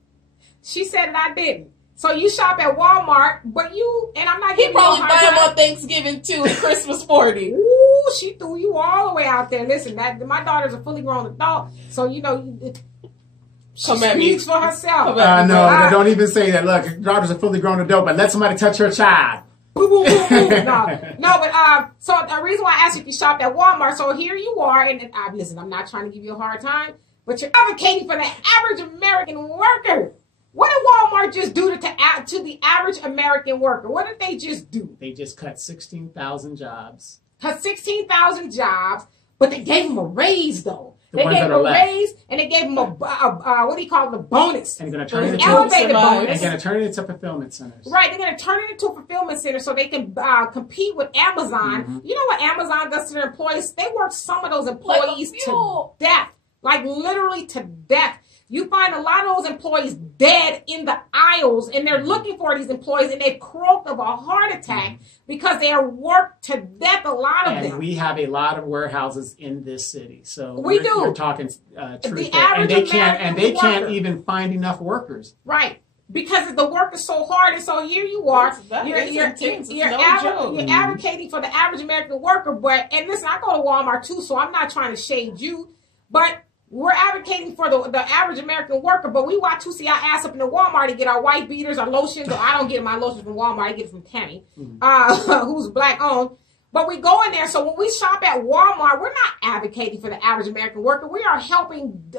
She said that I didn't. So you shop at Walmart, but and I'm not giving you a hard time. He probably buy them on Thanksgiving too and Christmas party. Ooh, she threw you all the way out there. Listen, my daughter's a fully grown adult, so she speaks for herself. No, don't even say that. Look, your daughter's a fully grown adult, but let somebody touch her child. Boo, boo, boo, boo. No, but so the reason why I asked you if you shopped at Walmart, so here you are, and listen, I'm not trying to give you a hard time, but you're advocating for the average American worker. What did Walmart just do to the average American worker? What did they just do? They just cut 16,000 jobs. Cut 16,000 jobs, but they gave them a raise, though. They gave them a raise, and they gave them a what do you call it, a bonus. And they're going to turn it into fulfillment centers. Right, they're going to turn it into a fulfillment center so they can compete with Amazon. You know what Amazon does to their employees? They work some of those employees to death, like literally to death. You find a lot of those employees dead in the aisles, and they're looking for these employees, and they've croaked of a heart attack because they are worked to death, a lot of them. And we have a lot of warehouses in this city. So we do. We're talking truth there. And they can't even find enough workers. Right. Because the work is so hard, and so here you are, you're advocating for the average American worker, and listen, I go to Walmart too, so I'm not trying to shade you, but we're advocating for the average American worker, but we watch who see our ass up in the Walmart to get our white beaters, our lotions. Or I don't get my lotions from Walmart. I get it from Tammy, who's black owned. But we go in there. So when we shop at Walmart, we're not advocating for the average American worker. We are helping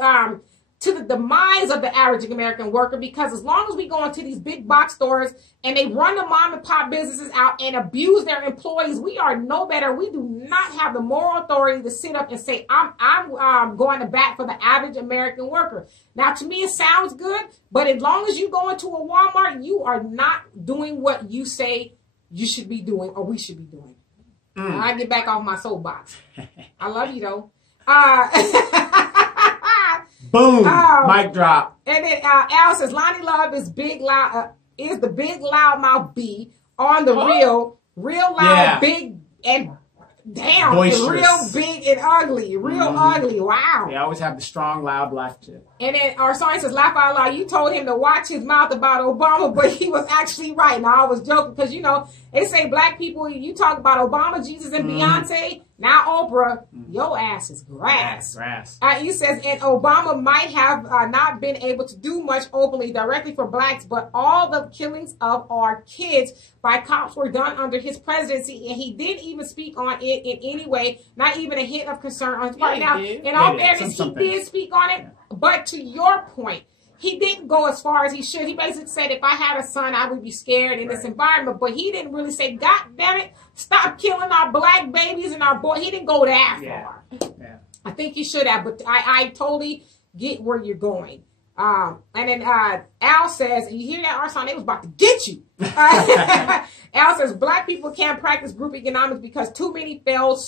to the demise of the average American worker, because as long as we go into these big box stores and they run the mom and pop businesses out and abuse their employees, we are no better. We do not have the moral authority to sit up and say, I'm going to bat for the average American worker. Now, to me, it sounds good, but as long as you go into a Walmart, you are not doing what you say you should be doing or we should be doing. I get back off my soapbox. I love you, though. Boom! Mic drop. And then Al says, Lonnie Love is big loud. Is the big loudmouth B on the real loud, big and damn, real big and ugly, ugly. Wow. They always have the strong, loud black chick. And then our song says, laugh out loud. You told him to watch his mouth about Obama, but he was actually right. Now I was joking because they say black people. You talk about Obama, Jesus, and Beyonce. Now Oprah, your ass is grass. He says, and Obama might have not been able to do much openly directly for blacks, but all the killings of our kids by cops were done under his presidency, and he didn't even speak on it in any way, not even a hint of concern on his part. Now, in all fairness, he did speak on it, but to your point, he didn't go as far as he should. He basically said, if I had a son, I would be scared in this environment. But he didn't really say, God damn it, stop killing our black babies and our boys. He didn't go that far. Yeah. I think he should have, but I totally get where you're going. And then Al says, you hear that, Arson? They was about to get you. Al says, black people can't practice group economics because too many failed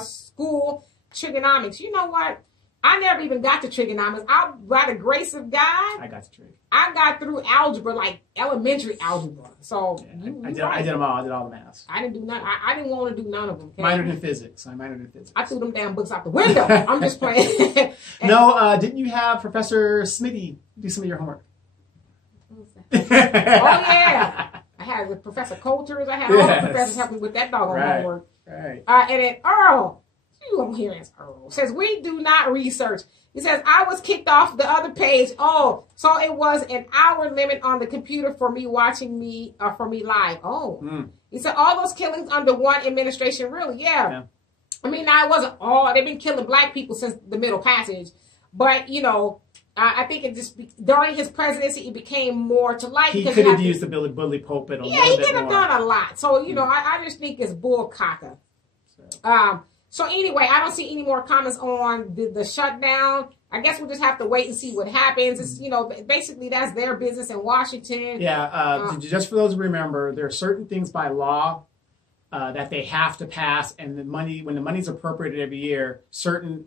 school trigonomics. You know what? I never even got to trigonomics. By the grace of God, I got to trig. I got through algebra, like elementary algebra. So I did them all. I did all the math. I didn't do none. I didn't want to do none of them. Okay? Minored in physics. I minored in physics. I threw them damn books out the window. I'm just playing. No, didn't you have Professor Smitty do some of your homework? What was that? Oh yeah, I had with Professor Coulters. I had all the professors help me with that doggone homework. Right. And then Earl. You don't hear as Earl says, we do not research. He says, I was kicked off the other page. Oh, so it was an hour limit on the computer for me watching me live. Oh, He said, all those killings under one administration, really? Yeah. I mean, now it wasn't all. They've been killing black people since the Middle Passage. But, I think it just, during his presidency, it became more to light. He could have used the bully pulpit a little bit more. Yeah, he could have done a lot. So, I just think it's bull caca. So anyway, I don't see any more comments on the shutdown. I guess we'll just have to wait and see what happens. It's, basically that's their business in Washington. Yeah. Just for those who remember, there are certain things by law that they have to pass, and when the money's appropriated every year, certain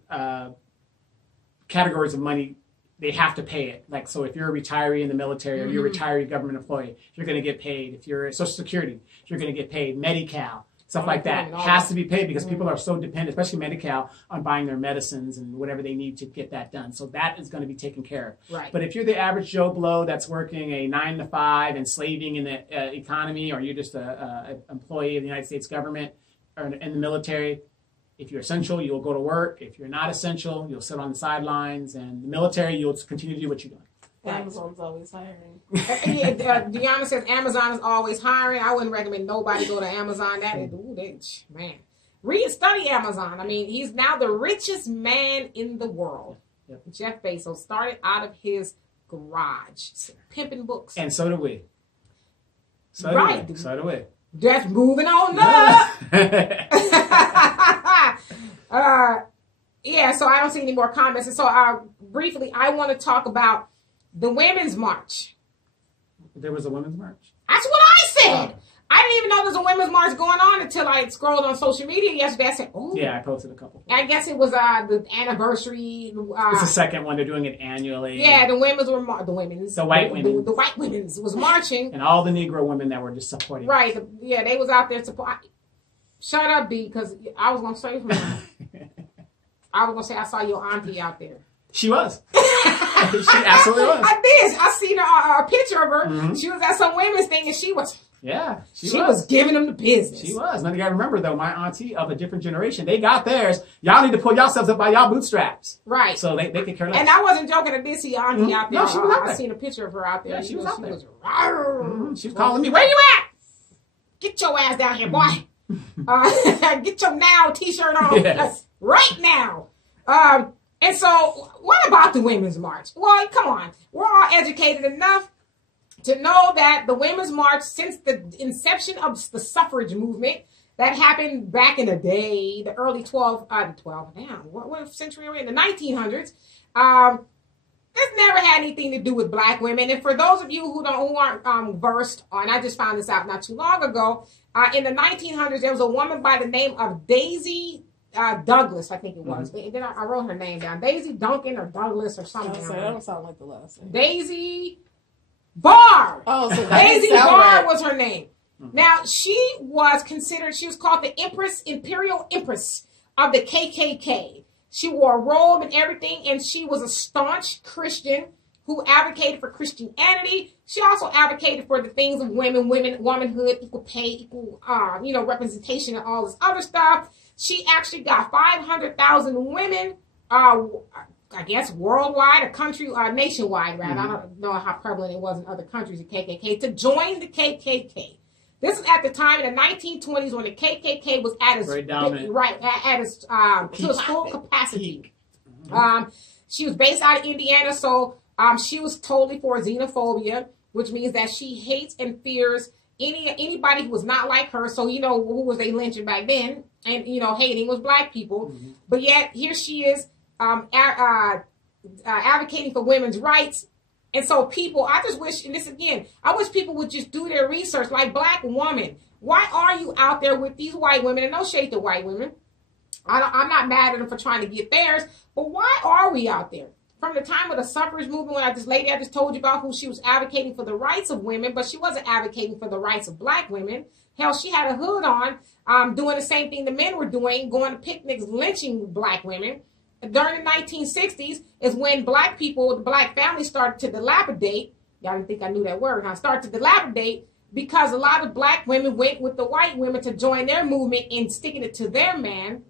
categories of money, they have to pay it. Like, so if you're a retiree in the military or you're a retiree government employee, you're going to get paid. If you're Social Security, you're going to get paid. Medi-Cal. Stuff like that has to be paid because people are so dependent, especially Medi-Cal, on buying their medicines and whatever they need to get that done. So that is going to be taken care of. Right. But if you're the average Joe Blow that's working a 9 to 5 and slaving in the economy, or you're just an employee of the United States government or in the military, if you're essential, you'll go to work. If you're not essential, you'll sit on the sidelines. And the military, you'll continue to do what you're doing. Amazon's always hiring. Deanna says Amazon is always hiring. I wouldn't recommend nobody go to Amazon. That is, man. Study Amazon. I mean, he's now the richest man in the world. Yep. Jeff Bezos started out of his garage, pimping books. And so do we. So do we. Just moving on up. So I don't see any more comments. And so briefly, I want to talk about the Women's March. There was a Women's March? That's what I said. I didn't even know there was a Women's March going on until I scrolled on social media yesterday. I said, oh. Yeah, I posted a couple. I guess it was the anniversary. It's the second one. They're doing it annually. Yeah, the white women's was marching. And all the Negro women that were just supporting. Right. They was out there supporting. Shut up, B, because I was going to say something. I was going to say I saw your auntie out there. She was. She absolutely was. I did. I seen a picture of her. Mm-hmm. She was at some women's thing, and she was. Yeah, she was giving them the business. She was. Now you got to remember though, my auntie of a different generation, they got theirs. Y'all need to pull yourselves up by y'all bootstraps. Right. So they could care less. And I wasn't joking. I did see auntie out there. No, she was out there. I seen a picture of her out there. Yeah, she was out there. She was calling me. Where you at? Get your ass down here, boy. Get your now t-shirt on. Yes. Right now. And so what about the Women's March? Well, come on. We're all educated enough to know that the Women's March, since the inception of the suffrage movement that happened back in the day, the early what century are we in? The 1900s, it's never had anything to do with black women. And for those of you who aren't versed on, I just found this out not too long ago, in the 1900s, there was a woman by the name of Daisy Douglas, I think it was. Then I wrote her name down. Daisy Duncan or Douglas or something. That don't sound like the last name. Daisy Barr. Oh, so Daisy Barr right. was her name. Now, she was called the Imperial Empress of the KKK. She wore a robe and everything, and she was a staunch Christian who advocated for Christianity. She also advocated for the things of womanhood, equal pay, equal, representation, and all this other stuff. She actually got 500,000 women, I guess worldwide, nationwide, rather. I don't know how prevalent it was in other countries, the KKK, to join the KKK. This is at the time in the 1920s when the KKK was at its very dominant, to its full capacity. She was based out of Indiana, so she was totally for xenophobia, which means that she hates and fears anybody who was not like her. So who was they lynching back then? And hating was black people. But yet here she is advocating for women's rights. And so people, I just wish, and this again, I wish people would just do their research. Like, black woman, why are you out there with these white women? And no shade to white women. I'm not mad at them for trying to get theirs. But why are we out there? From the time of the suffrage movement, when this lady I just told you about, who she was advocating for the rights of women, but she wasn't advocating for the rights of black women. Hell, she had a hood on, doing the same thing the men were doing, going to picnics, lynching black women. During the 1960s is when black people, the black families started to dilapidate. Y'all didn't think I knew that word, huh? Started to dilapidate because a lot of black women went with the white women to join their movement and sticking it to their man.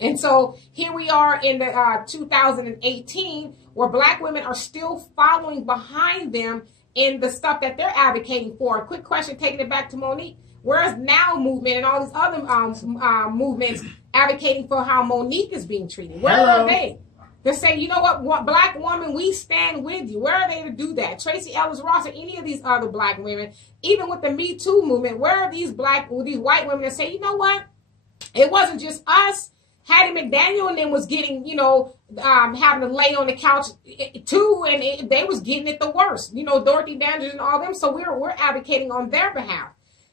And so here we are in the 2018, where black women are still following behind them in the stuff that they're advocating for. A quick question, taking it back to Monique. Where's Now movement and all these other movements advocating for how Monique is being treated? Where are they? They're saying, you know what, black woman, we stand with you. Where are they to do that? Tracy Ellis Ross or any of these other black women, even with the Me Too movement, where are these white women that say, you know what, it wasn't just us. Hattie McDaniel and them was getting, having to lay on the couch too, and they was getting it the worst. Dorothy Dandridge and all them. So we're advocating on their behalf.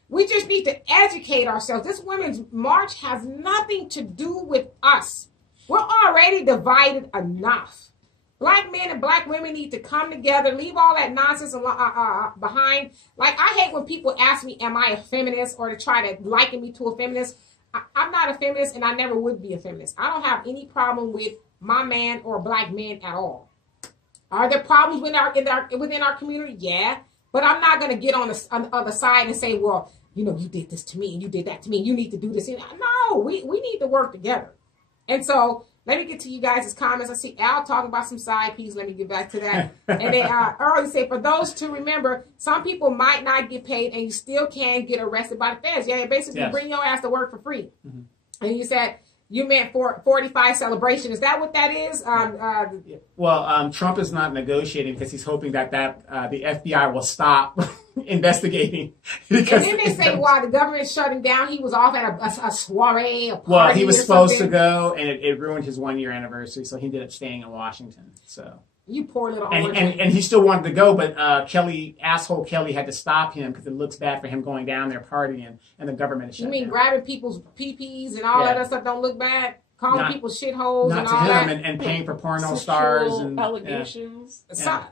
We just need to educate ourselves. This Women's March has nothing to do with us. We're already divided enough. Black men and black women need to come together, leave all that nonsense behind. Like, I hate when people ask me, am I a feminist, or to try to liken me to a feminist. I'm not a feminist, and I never would be a feminist. I don't have any problem with my man or black men at all. Are there problems within our community? Yeah. But I'm not going to get on the other side and say, well, you did this to me and you did that to me. You need to do this. No, we need to work together. And so let me get to you guys' comments. I see Al talking about some side pieces. Let me get back to that. And then Earl say, for those to remember, some people might not get paid and you still can get arrested by the feds. Yeah, basically bring your ass to work for free. And you said you meant for 45 celebration. Is that what that is? Trump is not negotiating because he's hoping that the FBI will stop investigating. And then they say while the government's shutting down, he was off at a soiree, a party. Well, he was supposed to go, and it ruined his 1 year anniversary, so he ended up staying in Washington. So you poor little and he still wanted to go, but Kelly had to stop him because it looks bad for him going down there partying, and the government is shut down. You mean grabbing people's PPs and all that other stuff don't look bad? Calling people shitholes and all that? And paying for porno stars and allegations.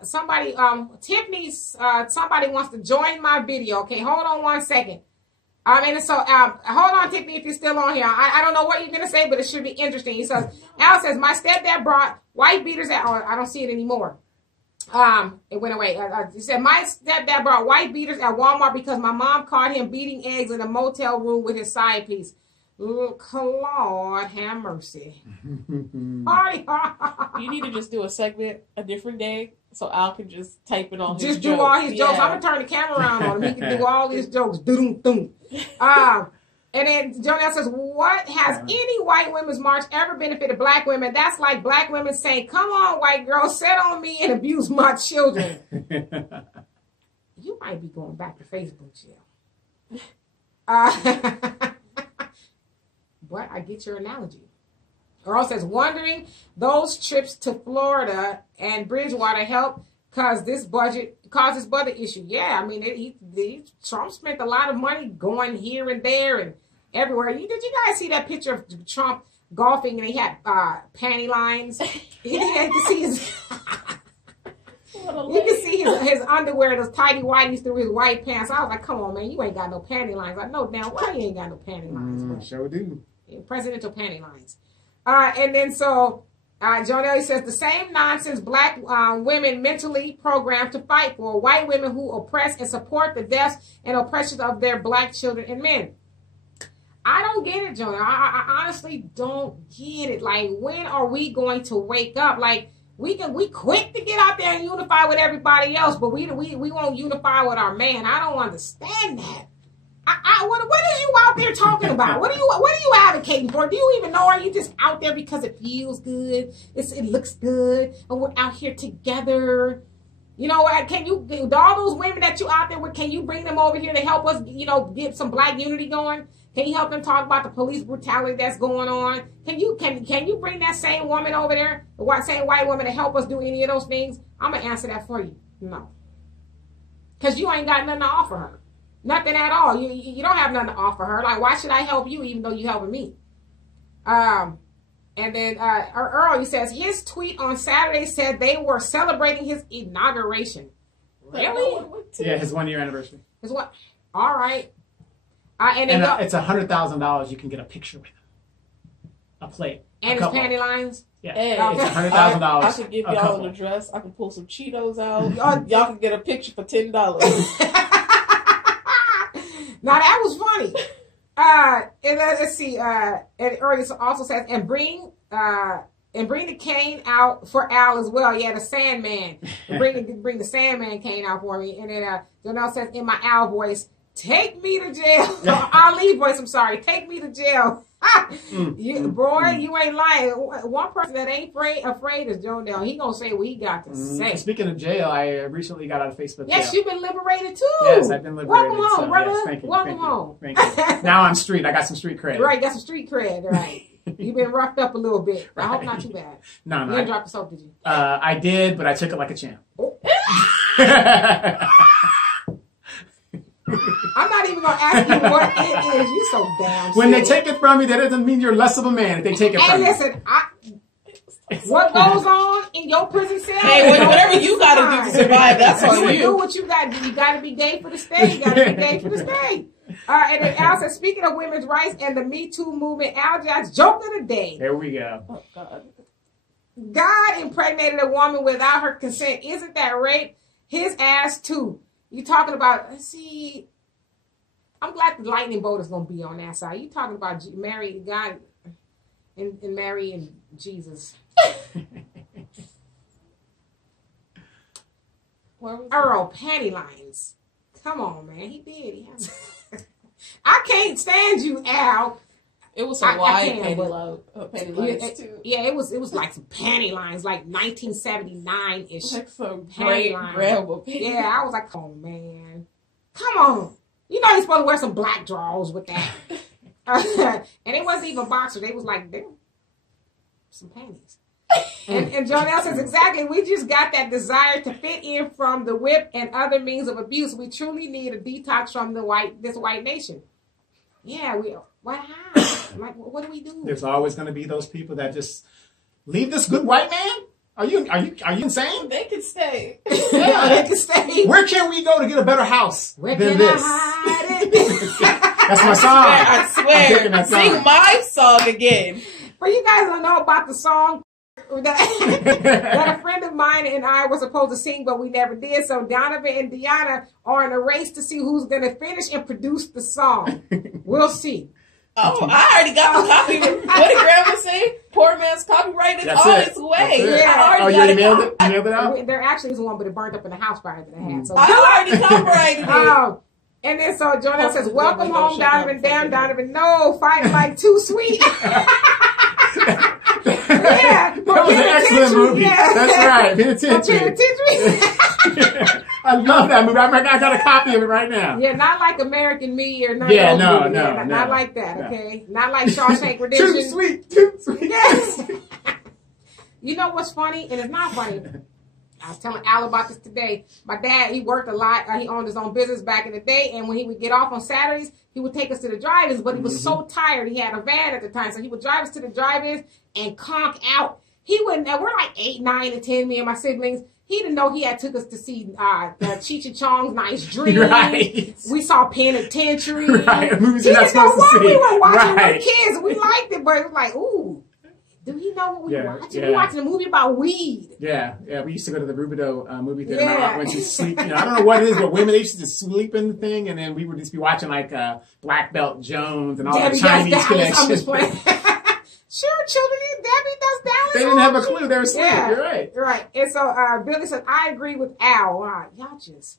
Somebody, Tiffany, somebody wants to join my video. Okay, hold on 1 second. Hold on, Tiffany, if you're still on here. I don't know what you're going to say, but it should be interesting. He says, Al says, my stepdad brought white beaters at, I don't see it anymore. It went away. He said, my stepdad brought white beaters at Walmart because my mom caught him beating eggs in a motel room with his side piece. Lord have mercy. You need to just do a segment a different day so Al can just type it on his jokes. Do all his jokes. I'm going to turn the camera around on him. He can do all his jokes. And then Jonelle says, what has any white women's march ever benefited black women? That's like black women saying, come on, white girl, sit on me and abuse my children. You might be going back to Facebook jail. But I get your analogy. Earl says, wondering those trips to Florida and Bridgewater help cause this budget issue. Yeah, I mean, Trump spent a lot of money going here and there and everywhere. Did you guys see that picture of Trump golfing and he had panty lines? You can see his you can see his underwear, those tighty whities through his white pants. I was like, come on, man, you ain't got no panty lines. I know now why you ain't got no panty lines. Sure do. Presidential panty lines. And then so Jonelle says the same nonsense black women mentally programmed to fight for, white women who oppress and support the deaths and oppressions of their black children and men. I don't get it, Jonelle. I honestly don't get it. Like, when are we going to wake up? Like, we quick to get out there and unify with everybody else, but we won't unify with our man. I don't understand that. What are you out there talking about? What are you advocating for? Do you even know? Are you just out there because it feels good? It looks good, and we're out here together. You know, can you, all those women that you out there with, can you bring them over here to help us, get some black unity going? Can you help them talk about the police brutality that's going on? Can you bring that same woman over there, the same white woman, to help us do any of those things? I'm gonna answer that for you. No, because you ain't got nothing to offer her. Nothing at all. You don't have nothing to offer her. Like, why should I help you even though you helping me? And then Earl, he says, his tweet on Saturday said they were celebrating his inauguration. Really? Yeah, his 1 year anniversary. His what? All right. And it's $100,000 you can get a picture with him. A plate. And his panty lines? Yeah. Hey, it's $100,000. I should give y'all an address. I can pull some Cheetos out. Y'all can get a picture for $10. Now that was funny. And then, let's see. And Earl also says, and bring the cane out for Al as well. Yeah, the Sandman. Bring the Sandman cane out for me. And then Jonelle says in my Al voice, take me to jail. Ali voice, I'm sorry. Take me to jail. Boy, you ain't lying. One person that ain't afraid is Jonelle. He gonna say what he got to say. Speaking of jail, I recently got out of Facebook. Yes, you've been liberated too. Yes, I've been liberated. Welcome home, brother. Yes, thank you. Welcome home. Thank you. Now I'm street. I got some street cred. Right, got some street cred. Right. You've been roughed up a little bit. Right. I hope not too bad. No. You didn't drop the soap, did you? I did, but I took it like a champ. Oh. I'm not even going to ask you what it is. You're so damn When serious. they take it from you, that doesn't mean you're less of a man if they take it from you. And listen, what goes on in your prison cell? Hey, whatever you got to do to survive, that's on you. Do what you got to do. You got to be gay for the state. You got to be gay for the state. And then Al says, speaking of women's rights and the Me Too movement, Al Jack's joke of the day. There we go. Oh, God. God impregnated a woman without her consent. Isn't that rape? His ass too. You talking about, see, I'm glad the lightning bolt is going to be on that side. You talking about Mary, God, and Mary and Jesus. Earl, panty lines. Come on, man. He did. He has. I can't stand you, Al. It was some wide panty lines too. Yeah, it was like some panty lines, like 1979-ish. Like some panty lines. Yeah, I was like, oh man, come on. You know he's supposed to wear some black drawers with that. And it wasn't even boxers. They was like, damn, some panties. And Jonelle says, exactly, we just got that desire to fit in from the whip and other means of abuse. We truly need a detox from this white nation. Yeah, what like, what do we do? There's always going to be those people that just leave this good white man. Are you insane? They can stay. Yeah, they can stay. Where can we go to get a better house Where than can this? I hide it? That's my song. I swear. Sing my song again. But you guys don't know about the song that a friend of mine and I were supposed to sing, but we never did. So Donovan and Deanna are in a race to see who's going to finish and produce the song. We'll see. Oh, I already got the copy. What did Grandma say? Poor man's copyright is on its way. Yeah. You already mailed it? You mailed it out? There actually is one, but it burned up in the house fire that I had. So I already copyrighted it. And then so Jonelle says, welcome home, Donovan. Damn, Donovan. No, fighting like Too Sweet. Yeah. That was an excellent movie. Yeah. That's right. Penitentiary. I love that movie. I got a copy of it right now. Yeah, not like American Me or nothing. Yeah, no. Not like that, okay? Not like Shawshank Redemption. Too sweet. Yes. You know what's funny? And it's not funny. I was telling Al about this today. My dad, he worked a lot. He owned his own business back in the day. And when he would get off on Saturdays, he would take us to the drive-ins. But he was so tired. He had a van at the time. So he would drive us to the drive-ins and conk out. He wouldn't. We're like 8, 9, and 10, me and my siblings. He didn't know he had took us to see Cheech and Chong's Nice Dream. Right. We saw Penitentiary. Right. Movies He you're not didn't know supposed to what see. we were watching Right. with kids. We liked it, but it was like, ooh. Do he know what we were watching? Yeah. We watching a movie about weed. Yeah. We used to go to the Rubidoux movie theater. Yeah. When she sleep, I don't know what it is, but women they used to just sleep in the thing, and then we would just be watching like Black Belt Jones and all the Chinese connections. I'm just playing. Sure, children, Debbie does Dallas. They didn't have a clue. They were asleep. Yeah. You're right. Right. And so Billy says, I agree with Al. Y'all just.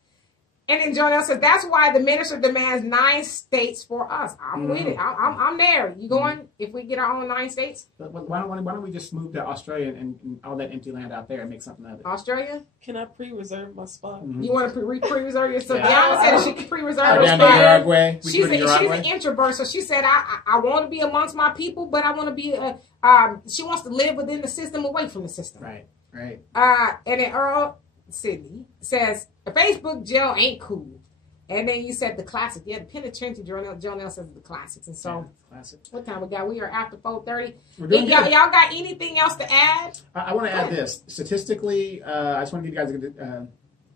And then Jonelle says, that's why the minister demands 9 states for us. I'm with it. I'm there. You going if we get our own 9 states? But why don't we just move to Australia and all that empty land out there and make something of it? Australia? Can I pre-reserve my spot? You want to pre-reserve yourself? Yeah. Deanna said she can pre-reserve her Down to spot. Uruguay. She's an introvert, so she said, I want to be amongst my people, but I want to be, she wants to live within the system, away from the system. Right. And then Earl Sydney says, a Facebook jail ain't cool. And then you said the classic. Yeah, the Penitentiary, Jonelle says the classics. And so, classic. What time we got? We are after 4:30. Y'all got anything else to add? I want to add this. Statistically, I just want to give you guys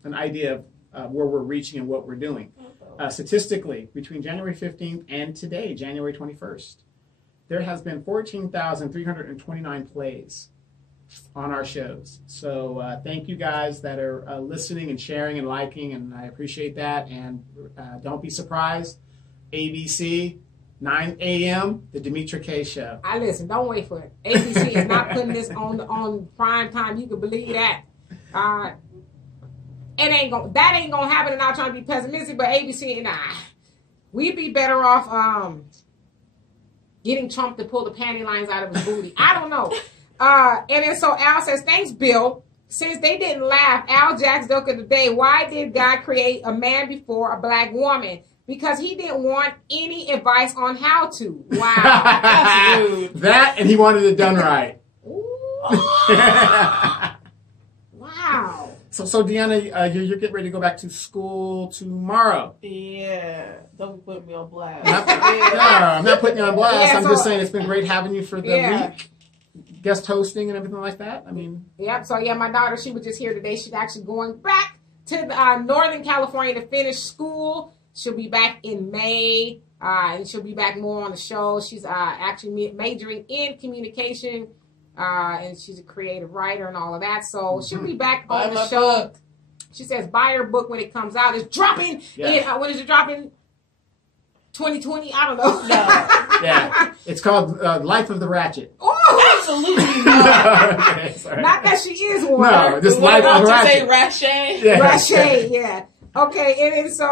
an idea of where we're reaching and what we're doing. Statistically, between January 15th and today, January 21st, there has been 14,329 plays on our shows. So thank you guys that are listening and sharing and liking, and I appreciate that. And don't be surprised, ABC, 9 a.m., the Demetra Kaye Show. I listen, don't wait for it. ABC is not putting this on prime time. You can believe that. That ain't gonna happen, and I'm not trying to be pessimistic, but ABC and we'd be better off getting Trump to pull the panty lines out of his booty. I don't know. And then so Al says, thanks, Bill. Since they didn't laugh, Al Jack's joke of the day, why did God create a man before a black woman? Because he didn't want any advice on how to. Wow. That's rude. That, and he wanted it done right. Wow. So Deanna, you're getting ready to go back to school tomorrow. Yeah. Don't put me on blast. No, I'm not putting you on blast. Yeah, I'm just saying it's been great having you for the week. Guest hosting and everything like that. I mean. Yep. So, my daughter, she was just here today. She's actually going back to Northern California to finish school. She'll be back in May. And she'll be back more on the show. She's actually majoring in communication. And she's a creative writer and all of that. So she'll be back on the show. Book. She says buy her book when it comes out. It's dropping when is it dropping? 2020? I don't know. No. Yeah. It's called Life of the Ratchet. Oh, absolutely not. Okay, not that she is one. No, just Life of the Ratchet. Ratchet? Yeah. Ratchet, yeah. Okay, and then so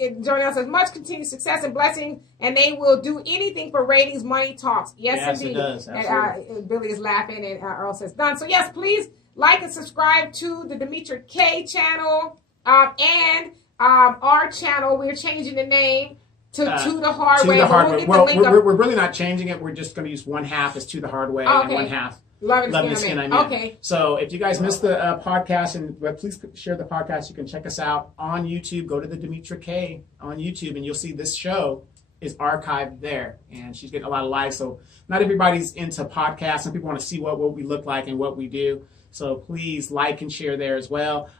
Jonelle says, much continued success and blessing, and they will do anything for ratings, money talks. Yes indeed. It does. Absolutely. And Billy is laughing, and Earl says, done. So yes, please like and subscribe to the Demetra Kaye channel, and our channel. We're changing the name to the Hard Way. Well, we're really not changing it. We're just going to use one half as To the Hard Way and one half Love the Skin I'm In. Okay. So if you guys missed the podcast, please share the podcast. You can check us out on YouTube. Go to the Demetra Kaye on YouTube, and you'll see this show is archived there. And she's getting a lot of likes. So not everybody's into podcasts. Some people want to see what we look like and what we do. So please like and share there as well.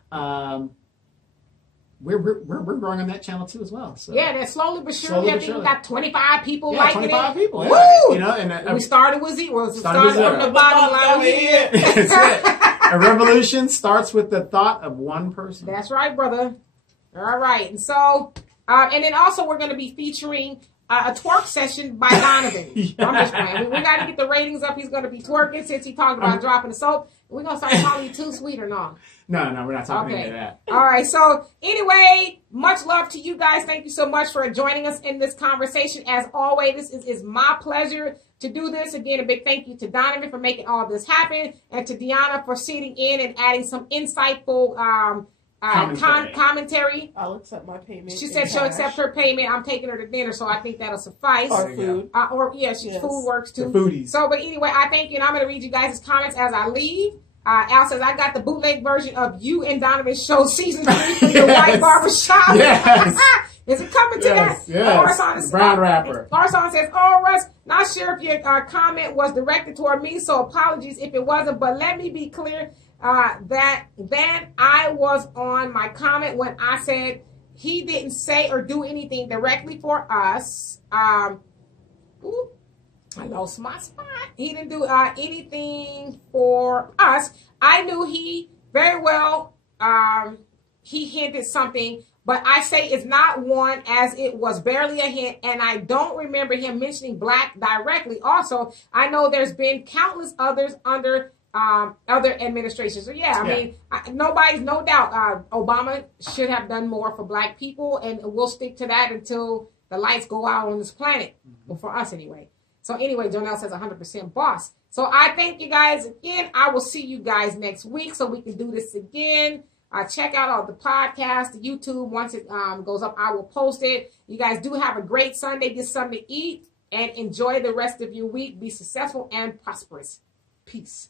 We're growing on that channel too as well. So. Yeah, that's slowly but surely. I think we got 25 people liking 25 it. People. Woo! Yeah. You know, and we started with zero. So started from the bottom line here. That's it. A revolution starts with the thought of one person. That's right, brother. All right, and so and then also we're going to be featuring a twerk session by Donovan. Yeah. I'm just playing. We got to get the ratings up. He's going to be twerking since he talked about dropping the soap. We're going to start calling you too sweet or not? No, we're not talking about that. All right. So anyway, much love to you guys. Thank you so much for joining us in this conversation. As always, this is my pleasure to do this. Again, a big thank you to Donovan for making all this happen, and to Deanna for sitting in and adding some insightful commentary. I'll accept my payment. She said she'll accept her payment. I'm taking her to dinner, so I think that'll suffice. Or food. Food works too. The foodies. So, but anyway, I thank you, and I'm going to read you guys' comments as I leave. Al says, I got the bootleg version of You and Donovan's show season 3 from the White Barbershop. Yes. Is it coming to that? Yes. Brown rapper. Larson says, oh, Russ, not sure if your comment was directed toward me, so apologies if it wasn't, but let me be clear that then I was on my comment when I said he didn't say or do anything directly for us. I lost my spot. He didn't do anything for us. I knew he very well, he hinted something, but I say it's not one, as it was barely a hint, and I don't remember him mentioning black directly. Also, I know there's been countless others under other administrations. So yeah, I mean, nobody's no doubt Obama should have done more for black people, and we'll stick to that until the lights go out on this planet, well, for us anyway. So anyway, Jonelle says 100% boss. So I thank you guys again. I will see you guys next week so we can do this again. Check out all the podcasts, the YouTube. Once it goes up, I will post it. You guys do have a great Sunday. Get something to eat and enjoy the rest of your week. Be successful and prosperous. Peace.